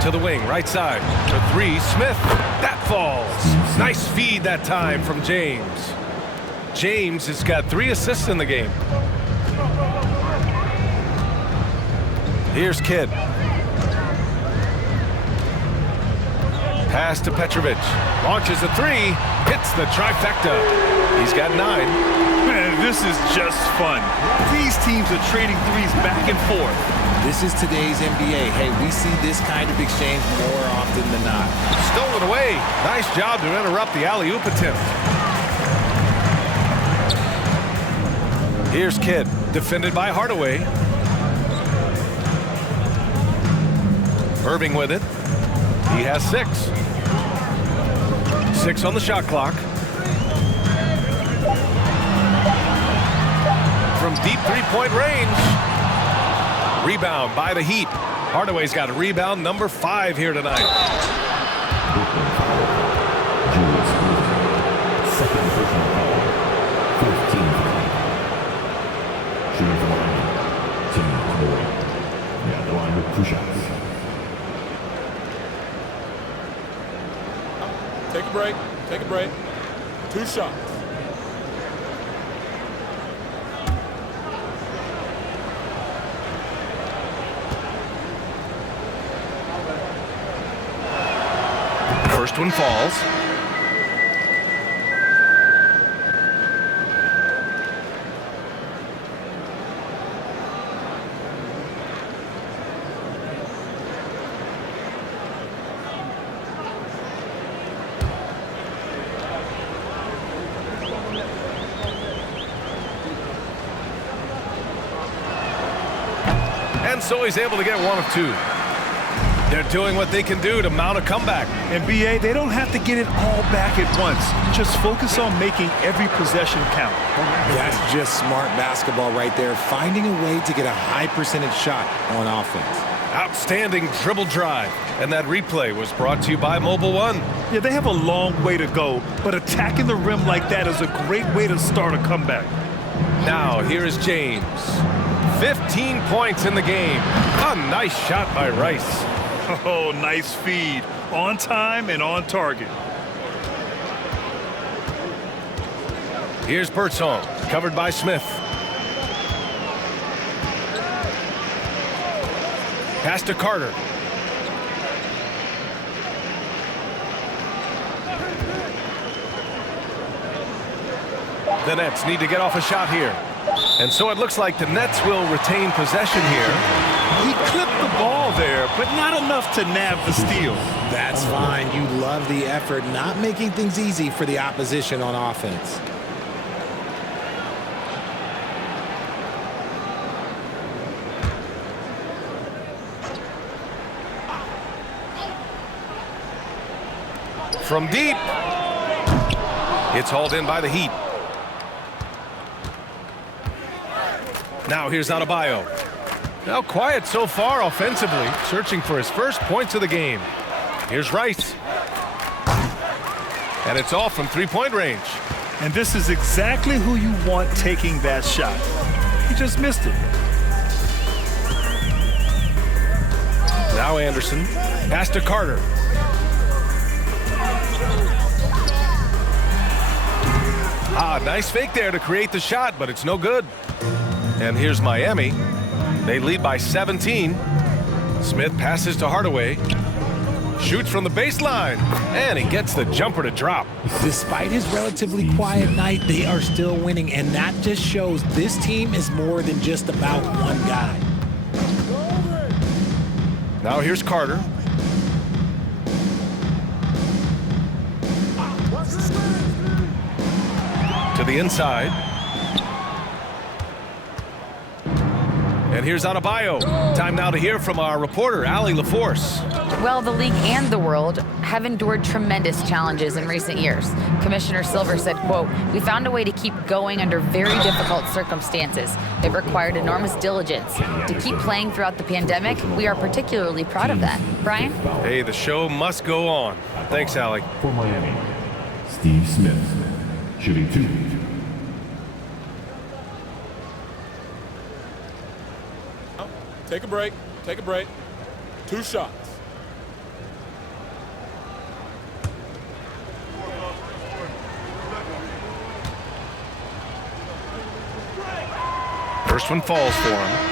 To the wing, right side. To 3, Smith. That falls. Nice feed that time from James. James has got 3 assists in the game. Here's Kidd. Pass to Petrovic. Launches a 3. Hits the trifecta. He's got 9. Man, this is just fun. These teams are trading threes back and forth. This is today's NBA. Hey, we see this kind of exchange more often than not. Stolen away. Nice job to interrupt the alley-oop attempt. Here's Kidd. Defended by Hardaway. Irving with it. He has 6. 6 on the shot clock. From deep three-point range. Rebound by the Heat. Hardaway's got a rebound number 5 here tonight. Brooklyn foul. Julius Erving. Second personal foul. 15th foul. Shooting from the line. Tim Hardaway. At the line with 2 shots. Take a break. Take a break. 2 shots. First one falls. And so he's able to get one of 2. They're doing what they can do to mount a comeback. And BA, they don't have to get it all back at once. Just focus on making every possession count. That's just smart basketball right there, finding a way to get a high percentage shot on offense. Outstanding dribble drive. And that replay was brought to you by Mobile One. Yeah, they have a long way to go, but attacking the rim like that is a great way to start a comeback. Now, here is James. 15 points in the game. A nice shot by Rice. Oh, nice feed. On time and on target. Here's Birdsong, covered by Smith. Pass to Carter. The Nets need to get off a shot here. And so it looks like the Nets will retain possession here. He clipped the ball there, but not enough to nab the steal. That's fine. You love the effort, not making things easy for the opposition on offense. From deep. It's hauled in by the Heat. Now here's Adebayo. Now quiet so far offensively, searching for his first points of the game. Here's Rice. And it's all from three-point range. And this is exactly who you want taking that shot. He just missed it. Now Anderson. Pass to Carter. Nice fake there to create the shot, but it's no good. And here's Miami. They lead by 17. Smith passes to Hardaway. Shoots from the baseline. And he gets the jumper to drop. Despite his relatively quiet night, they are still winning. And that just shows this team is more than just about one guy. Now here's Carter. To the inside. And here's Adebayo. Time now to hear from our reporter, Allie LaForce. Well, the league and the world have endured tremendous challenges in recent years. Commissioner Silver said, quote, "We found a way to keep going under very difficult circumstances. It required enormous diligence. To keep playing throughout the pandemic, we are particularly proud of that." Brian? Hey, the show must go on. Thanks, Allie. For Miami, Steve Smith, shooting 2. Take a break. Take a break. 2 shots. First one falls for him.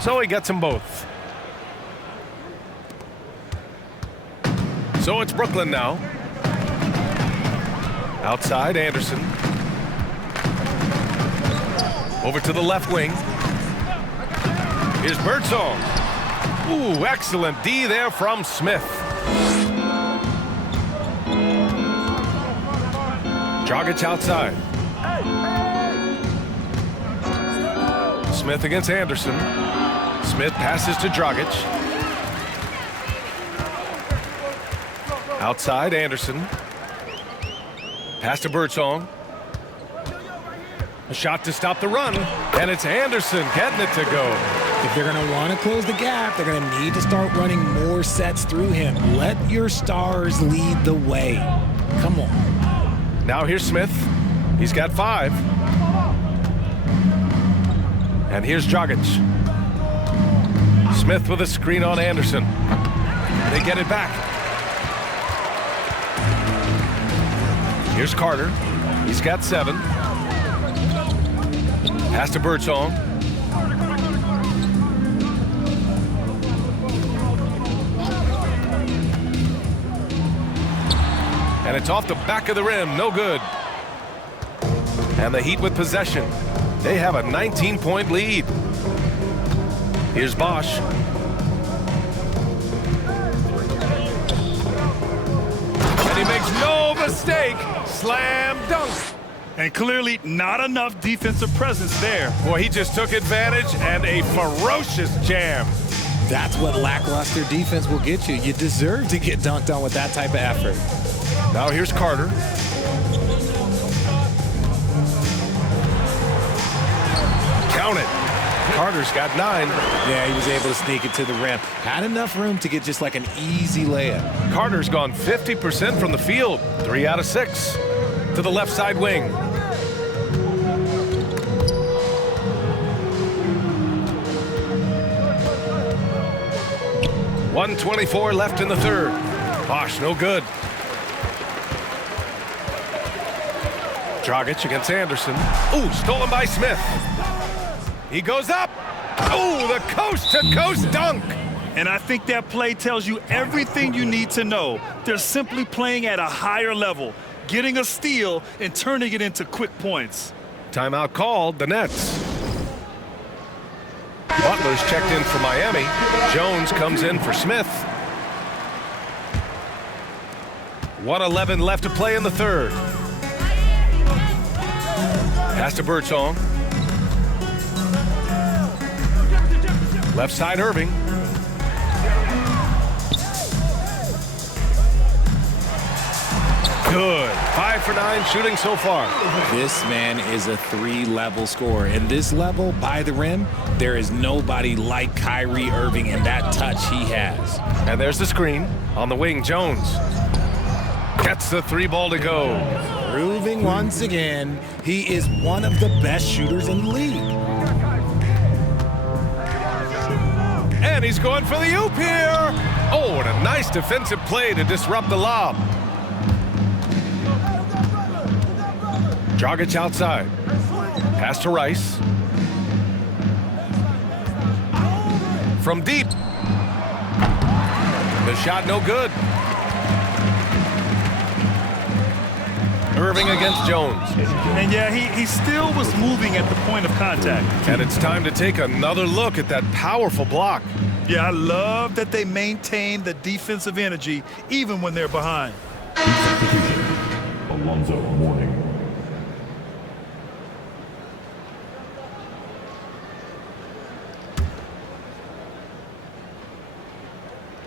So he gets them both. So it's Brooklyn now. Outside, Anderson. Over to the left wing. Here's Birdsong. Ooh, excellent D there from Smith. Dragic outside. Smith against Anderson. Smith passes to Dragic. Outside, Anderson. Pass to Birdsong. A shot to stop the run, and it's Anderson getting it to go. If they're going to want to close the gap, they're going to need to start running more sets through him. Let your stars lead the way. Come on. Now here's Smith. He's got 5. And here's Dragic. Smith with a screen on Anderson. They get it back. Here's Carter. He's got 7. Pass to Birdsong. And it's off the back of the rim. No good. And the Heat with possession. They have a 19-point lead. Here's Bosch. And he makes no mistake. Slam dunk. And clearly not enough defensive presence there. Boy, he just took advantage and a ferocious jam. That's what lackluster defense will get you. You deserve to get dunked on with that type of effort. Now here's Carter. Count it. Carter's got 9. Yeah, he was able to sneak it to the rim. Had enough room to get just like an easy layup. Carter's gone 50% from the field. 3 out of 6. To the left side wing. .124 left in the third. Bosch, no good. Dragic against Anderson. Ooh, stolen by Smith. He goes up. Ooh, the coast-to-coast dunk. And I think that play tells you everything you need to know. They're simply playing at a higher level, getting a steal and turning it into quick points. Timeout called, the Nets. Butler's checked in for Miami. Jones comes in for Smith. 1:11 left to play in the third. Pass to Birdsong. Left side Irving. Good. 5 for 9 shooting so far. This man is a 3-level scorer. And this level, by the rim, there is nobody like Kyrie Irving and that touch he has. And there's the screen. On the wing, Jones. Gets the 3-ball to go. Proving once again, he is one of the best shooters in the league. And he's going for the oop here. Oh, and a nice defensive play to disrupt the lob. Dragic outside. Pass to Rice. From deep. The shot no good. Irving against Jones. And yeah, he still was moving at the point of contact. And it's time to take another look at that powerful block. Yeah, I love that they maintain the defensive energy even when they're behind. Substitution. Alonzo Mourning.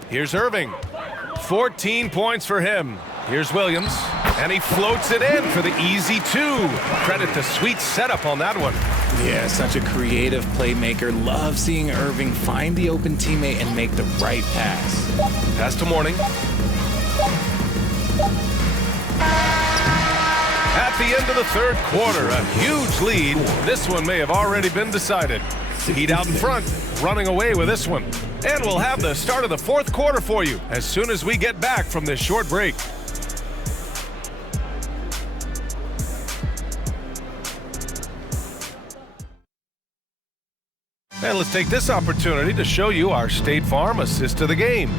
Here's Irving. 14 points for him. Here's Williams. And he floats it in for the easy 2. Credit the sweet setup on that one. Yeah, such a creative playmaker. Love seeing Irving find the open teammate and make the right pass. Pass to Mourning. At the end of the third quarter, a huge lead. This one may have already been decided. Heat out in front, running away with this one. And we'll have the start of the fourth quarter for you as soon as we get back from this short break. And let's take this opportunity to show you our State Farm assist to the game.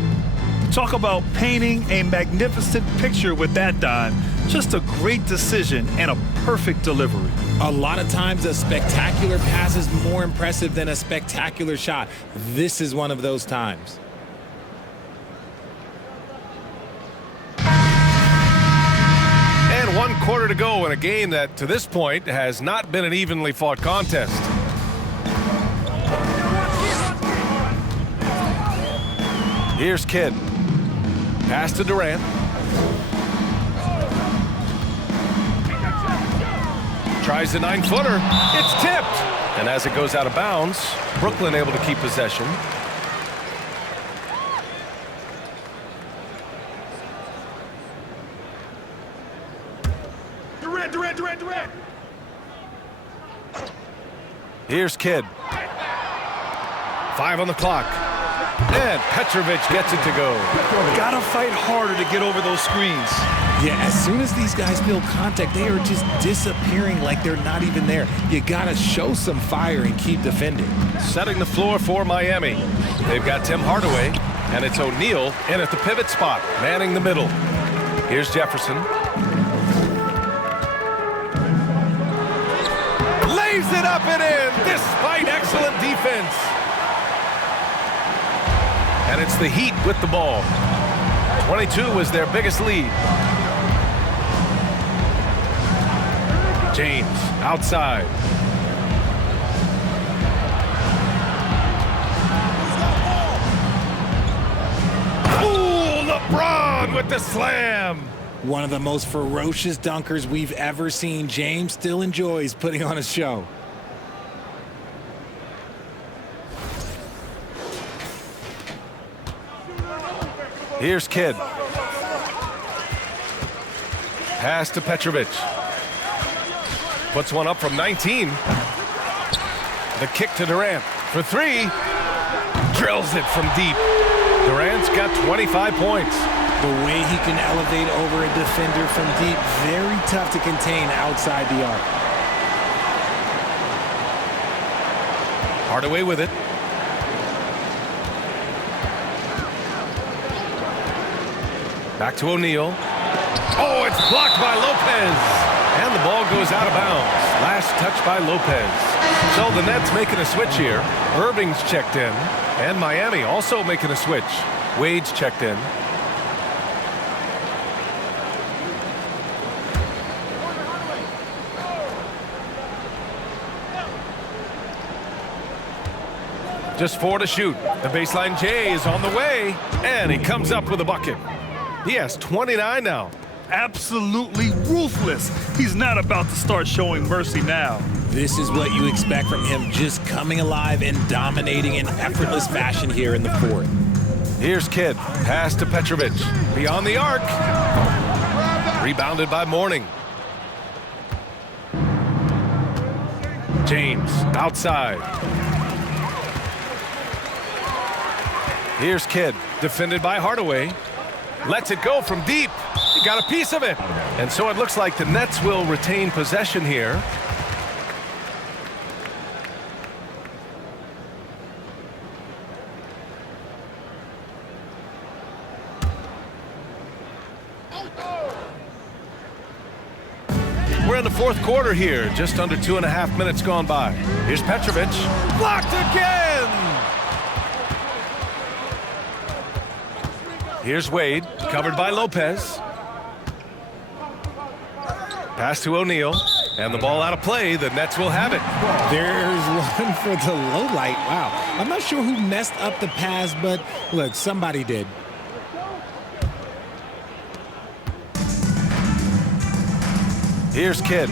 Talk about painting a magnificent picture with that dime. Just a great decision and a perfect delivery. A lot of times a spectacular pass is more impressive than a spectacular shot. This is one of those times. And 1 quarter quarter to go in a game that, to this point, has not been an evenly fought contest. Here's Kidd. Pass to Durant. Tries the 9-footer. It's tipped. And as it goes out of bounds, Brooklyn able to keep possession. Durant. Here's Kidd. 5 on the clock. And Petrovic gets it to go. Gotta fight harder to get over those screens. Yeah, as soon as these guys feel contact, they are just disappearing like they're not even there. You gotta show some fire and keep defending. Setting the floor for Miami. They've got Tim Hardaway, and it's O'Neal in at the pivot spot, manning the middle. Here's Jefferson. Lays it up and in, despite excellent defense. And it's the Heat with the ball. 22 was their biggest lead. James outside. Ooh, LeBron with the slam. One of the most ferocious dunkers we've ever seen. James still enjoys putting on a show. Here's Kidd. Pass to Petrovic. Puts one up from 19. The kick to Durant for 3. Drills it from deep. Durant's got 25 points. The way he can elevate over a defender from deep, very tough to contain outside the arc. Hardaway with it. Back to O'Neal. Oh, it's blocked by Lopez. And the ball goes out of bounds. Last touch by Lopez. So the Nets making a switch here. Irving's checked in. And Miami also making a switch. Wade's checked in. Just 4 to shoot. The baseline J is on the way. And he comes up with a bucket. He has 29 now. Absolutely ruthless. He's not about to start showing mercy now. This is what you expect from him, just coming alive and dominating in effortless fashion here in the fourth. Here's Kidd. Pass to Petrovic. Beyond the arc. Rebounded by Mourning. James outside. Here's Kidd. Defended by Hardaway. Lets it go from deep. He got a piece of it. And so it looks like the Nets will retain possession here. We're in the fourth quarter here. Just under 2.5 minutes gone by. Here's Petrovic. Blocked again! Here's Wade, covered by Lopez. Pass to O'Neal, and the ball out of play. The Nets will have it. There's one for the low light. Wow. I'm not sure who messed up the pass, but look, somebody did. Here's Kidd.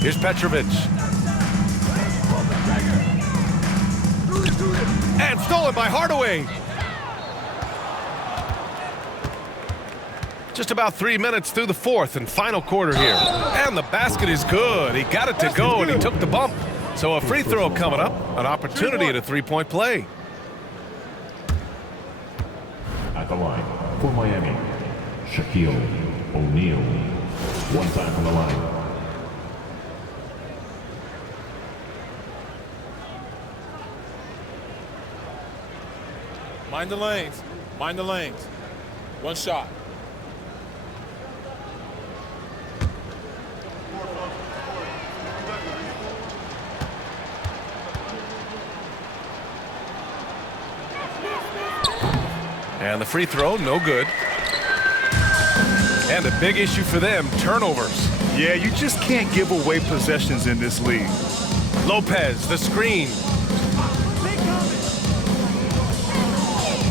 Here's Petrovic. And stolen by Hardaway. Just about 3 minutes through the fourth and final quarter here. And the basket is good. He got it to go, and he took the bump. So a free throw coming up, an opportunity at a three-point play. At the line for Miami, Shaquille O'Neal. One time from the line. Mind the lanes. Mind the lanes. One shot. And the free throw, no good. And a big issue for them, turnovers. Yeah, you just can't give away possessions in this league. Lopez, the screen.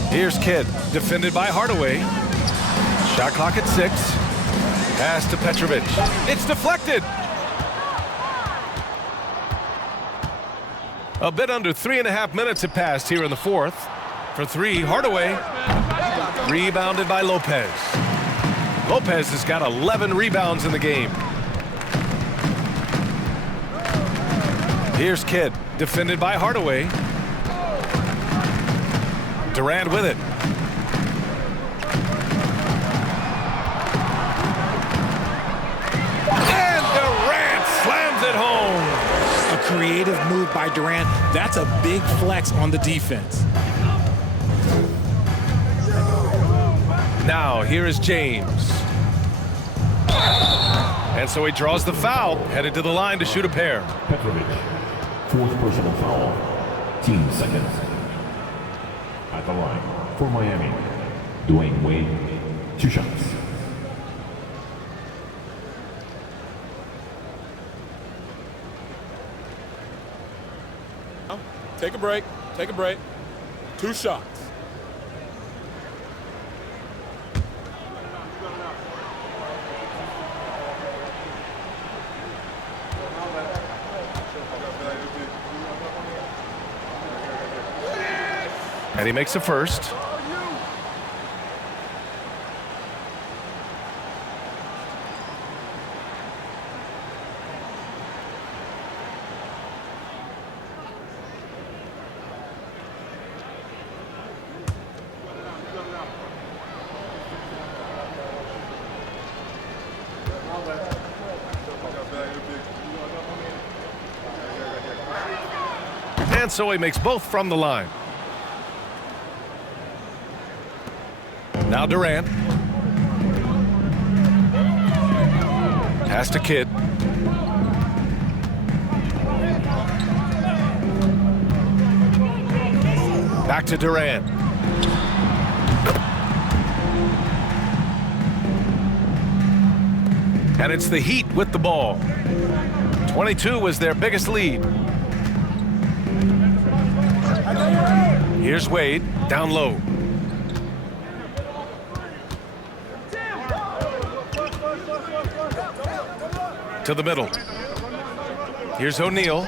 Here's Kidd, defended by Hardaway. Shot clock at 6. Pass to Petrovic. It's deflected. A bit under 3.5 minutes have passed here in the fourth. For 3, Hardaway. Rebounded by Lopez. Lopez has got 11 rebounds in the game. Here's Kidd, defended by Hardaway. Durant with it. And Durant slams it home. A creative move by Durant. That's a big flex on the defense. Now, here is James. And so he draws the foul, headed to the line to shoot a pair. Petrovic, 4th personal foul, team seconds. At the line for Miami, Dwayne Wade, 2 shots. Take a break. Take a break. 2 shots. And he makes a first. And so he makes both from the line. Now Durant. Pass to Kidd. Back to Durant. And it's the Heat with the ball. 22 was their biggest lead. Here's Wade, down low. To the middle. Here's O'Neal.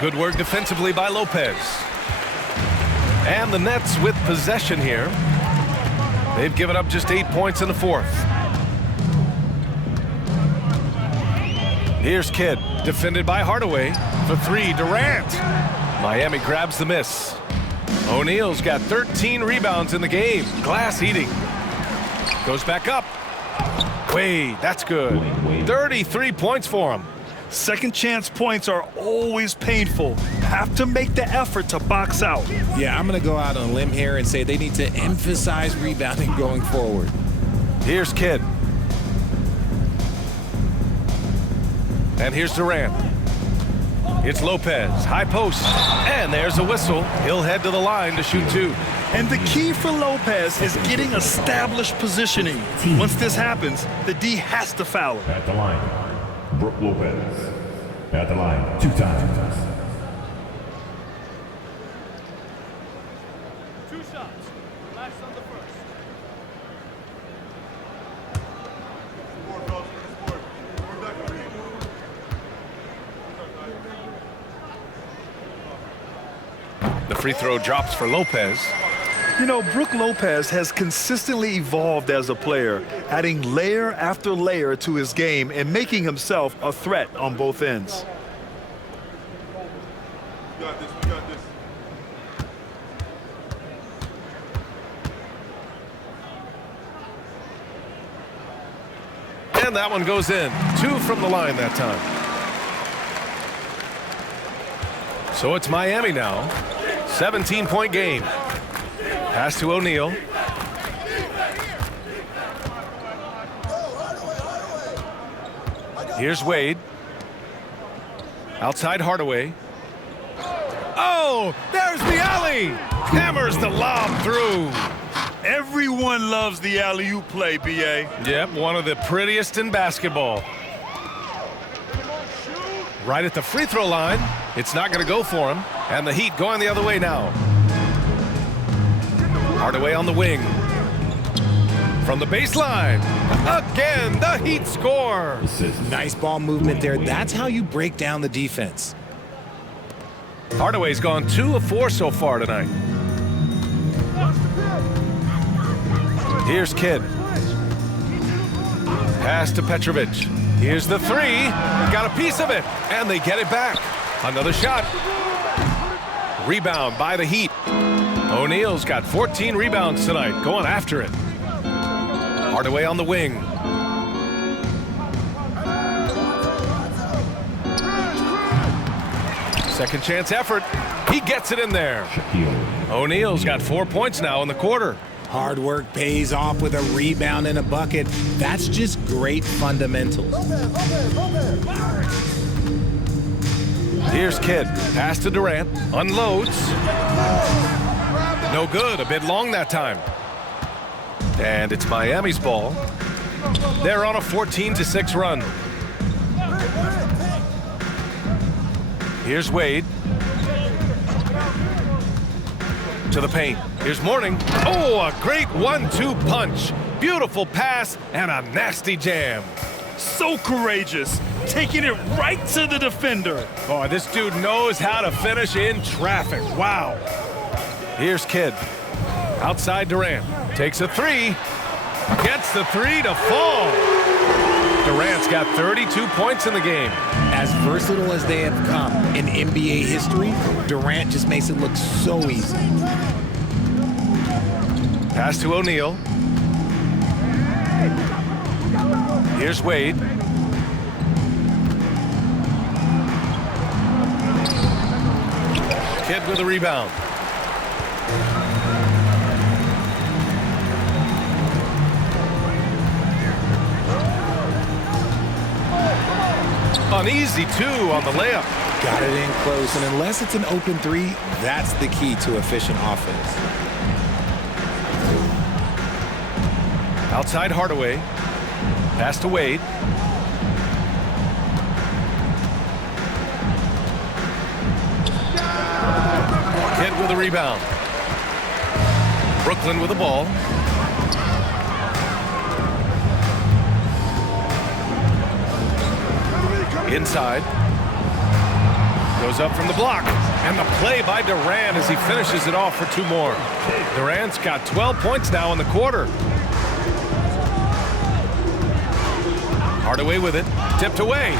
Good work defensively by Lopez. And the Nets with possession here. They've given up just 8 points in the fourth. Here's Kidd, defended by Hardaway. For 3, Durant. Miami grabs the miss. O'Neal's got 13 rebounds in the game. Glass eating. Goes back up. Wade, that's good. 33 points for him. Second chance points are always painful. Have to make the effort to box out. Yeah, I'm going to go out on a limb here and say they need to emphasize rebounding going forward. Here's Kidd. And here's Durant. It's Lopez, high post, and there's a whistle. He'll head to the line to shoot 2. And the key for Lopez is getting established positioning. Once this happens, the D has to foul him. At the line, Brook Lopez. At the line, 2 times. 2 shots. Last on the first. The free throw drops for Lopez. You know, Brook Lopez has consistently evolved as a player, adding layer after layer to his game and making himself a threat on both ends. We got this. We got this. And that one goes in. 2 from the line that time. So it's Miami now. 17-point game. Pass to O'Neal. Here's Wade. Outside Hardaway. Oh, there's the alley. Hammers the lob through. Everyone loves the alley-oop play, B.A. Yep, one of the prettiest in basketball. Right at the free throw line. It's not going to go for him. And the Heat going the other way now. Hardaway on the wing. From the baseline. Again, the Heat score. Nice ball movement there. That's how you break down the defense. Hardaway's gone 2 of 4 so far tonight. Here's Kidd. Pass to Petrovic. Here's the three. Got a piece of it, and they get it back. Another shot. Rebound by the Heat. O'Neal's got 14 rebounds tonight, going after it. Hardaway on the wing. Second chance effort. He gets it in there. O'Neal's got 4 points now in the quarter. Hard work pays off with a rebound and a bucket. That's just great fundamentals. Here's Kidd. Pass to Durant. Unloads. No good. A bit long that time. And it's Miami's ball. They're on a 14-6 run. Here's Wade. To the paint. Here's Mourning. Oh, a great 1-2 punch. Beautiful pass and a nasty jam. So courageous, taking it right to the defender. Oh, this dude knows how to finish in traffic. Wow. Here's Kidd. Outside Durant. Takes a three. Gets the three to fall. Durant's got 32 points in the game. As versatile as they have come in NBA history, Durant just makes it look so easy. Pass to O'Neal. Here's Wade. Kidd with a rebound. Uneasy, too, on the layup. Got it in close, and unless it's an open three, that's the key to efficient offense. Outside Hardaway. Pass to Wade. Kidd with a rebound. Brooklyn with the ball. Inside. Goes up from the block. And the play by Durant as he finishes it off for 2 more. Durant's got 12 points now in the quarter. Hardaway with it. Tipped away.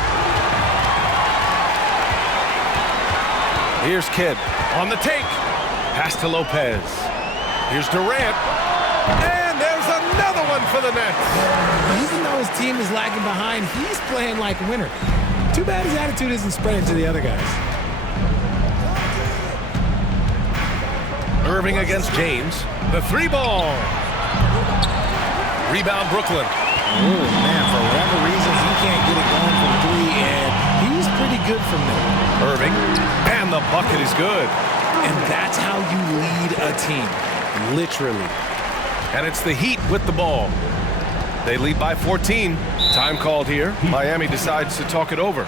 Here's Kidd on the take. Pass to Lopez. Here's Durant. And there's another one for the Nets. Even though his team is lagging behind, he's playing like a winner. Too bad his attitude isn't spreading to the other guys. Irving against James. The 3-ball. Rebound Brooklyn. Oh, man, for whatever reason, he can't get it going from 3, and he's pretty good from there. Irving. And the bucket is good. And that's how you lead a team, literally. And it's the Heat with the ball. They lead by 14. Time called here. Miami decides to talk it over.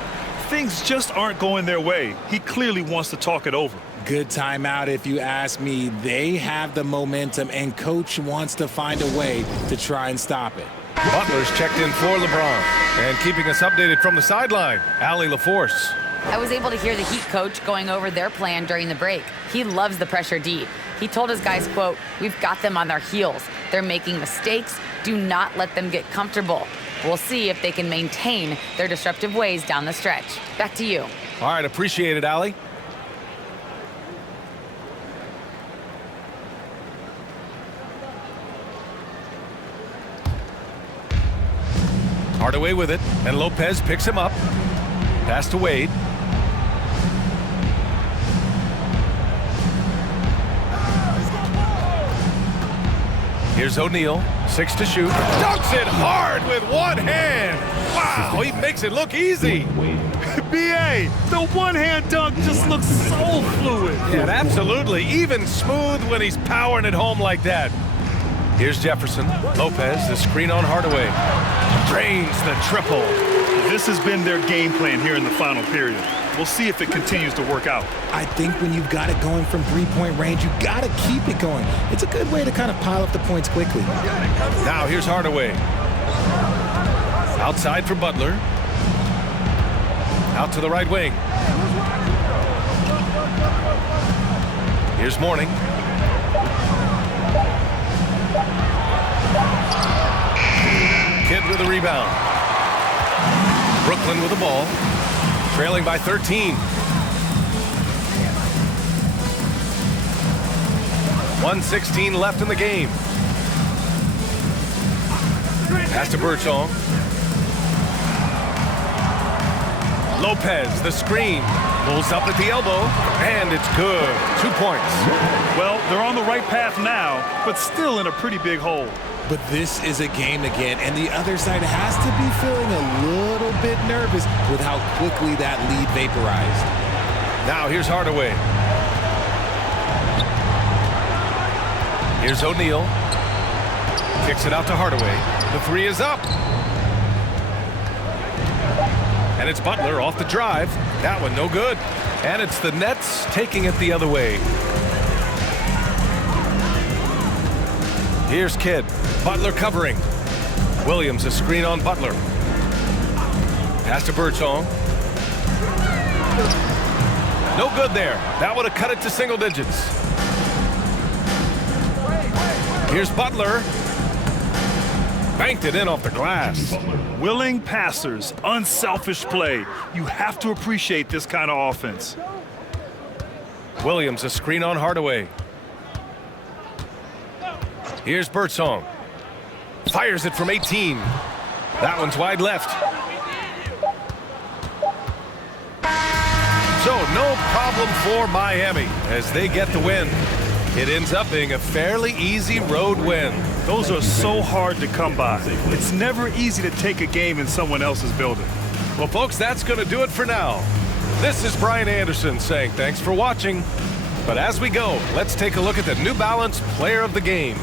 Things just aren't going their way. He clearly wants to talk it over. Good timeout if you ask me. They have the momentum, and Coach wants to find a way to try and stop it. Butler's checked in for LeBron. And keeping us updated from the sideline, Allie LaForce. I was able to hear the Heat coach going over their plan during the break. He loves the pressure deep. He told his guys, quote, "We've got them on their heels. They're making mistakes. Do not let them get comfortable. We'll see if they can maintain their disruptive ways down the stretch." Back to you. All right, appreciate it, Allie. Hardaway with it, and Lopez picks him up. Pass to Wade. Here's O'Neal, 6 to shoot. Dunks it hard with one hand. Wow, he makes it look easy. B.A., the one-hand dunk just looks so fluid. Yeah, absolutely. Even smooth when he's powering it home like that. Here's Jefferson. Lopez, the screen on Hardaway. Drains the triple. This has been their game plan here in the final period. We'll see if it continues to work out. I think when you've got it going from three-point range, you got to keep it going. It's a good way to kind of pile up the points quickly. Now here's Hardaway. Outside for Butler. Out to the right wing. Here's Mourning. Kidd with the rebound. Brooklyn with the ball. Trailing by 13. 1:16 left in the game. Pass to Bergeron. Lopez, the screen. Pulls up at the elbow, and it's good. 2 points. Well, they're on the right path now, but still in a pretty big hole. But this is a game again, and the other side has to be feeling a little bit nervous with how quickly that lead vaporized. Now here's Hardaway. Here's O'Neal. Kicks it out to Hardaway. The three is up. And it's Butler off the drive. That one no good. And it's the Nets taking it the other way. Here's Kidd. Butler covering. Williams a screen on Butler. Pass to Bergeron. No good there. That would have cut it to single digits. Here's Butler. Banked it in off the glass. Willing passers, unselfish play. You have to appreciate this kind of offense. Williams a screen on Hardaway. Here's Birdsong. Fires it from 18. That one's wide left. So no problem for Miami as they get the win. It ends up being a fairly easy road win. Those are so hard to come by. It's never easy to take a game in someone else's building. Well, folks, that's going to do it for now. This is Brian Anderson saying thanks for watching. But as we go, let's take a look at the New Balance Player of the Game.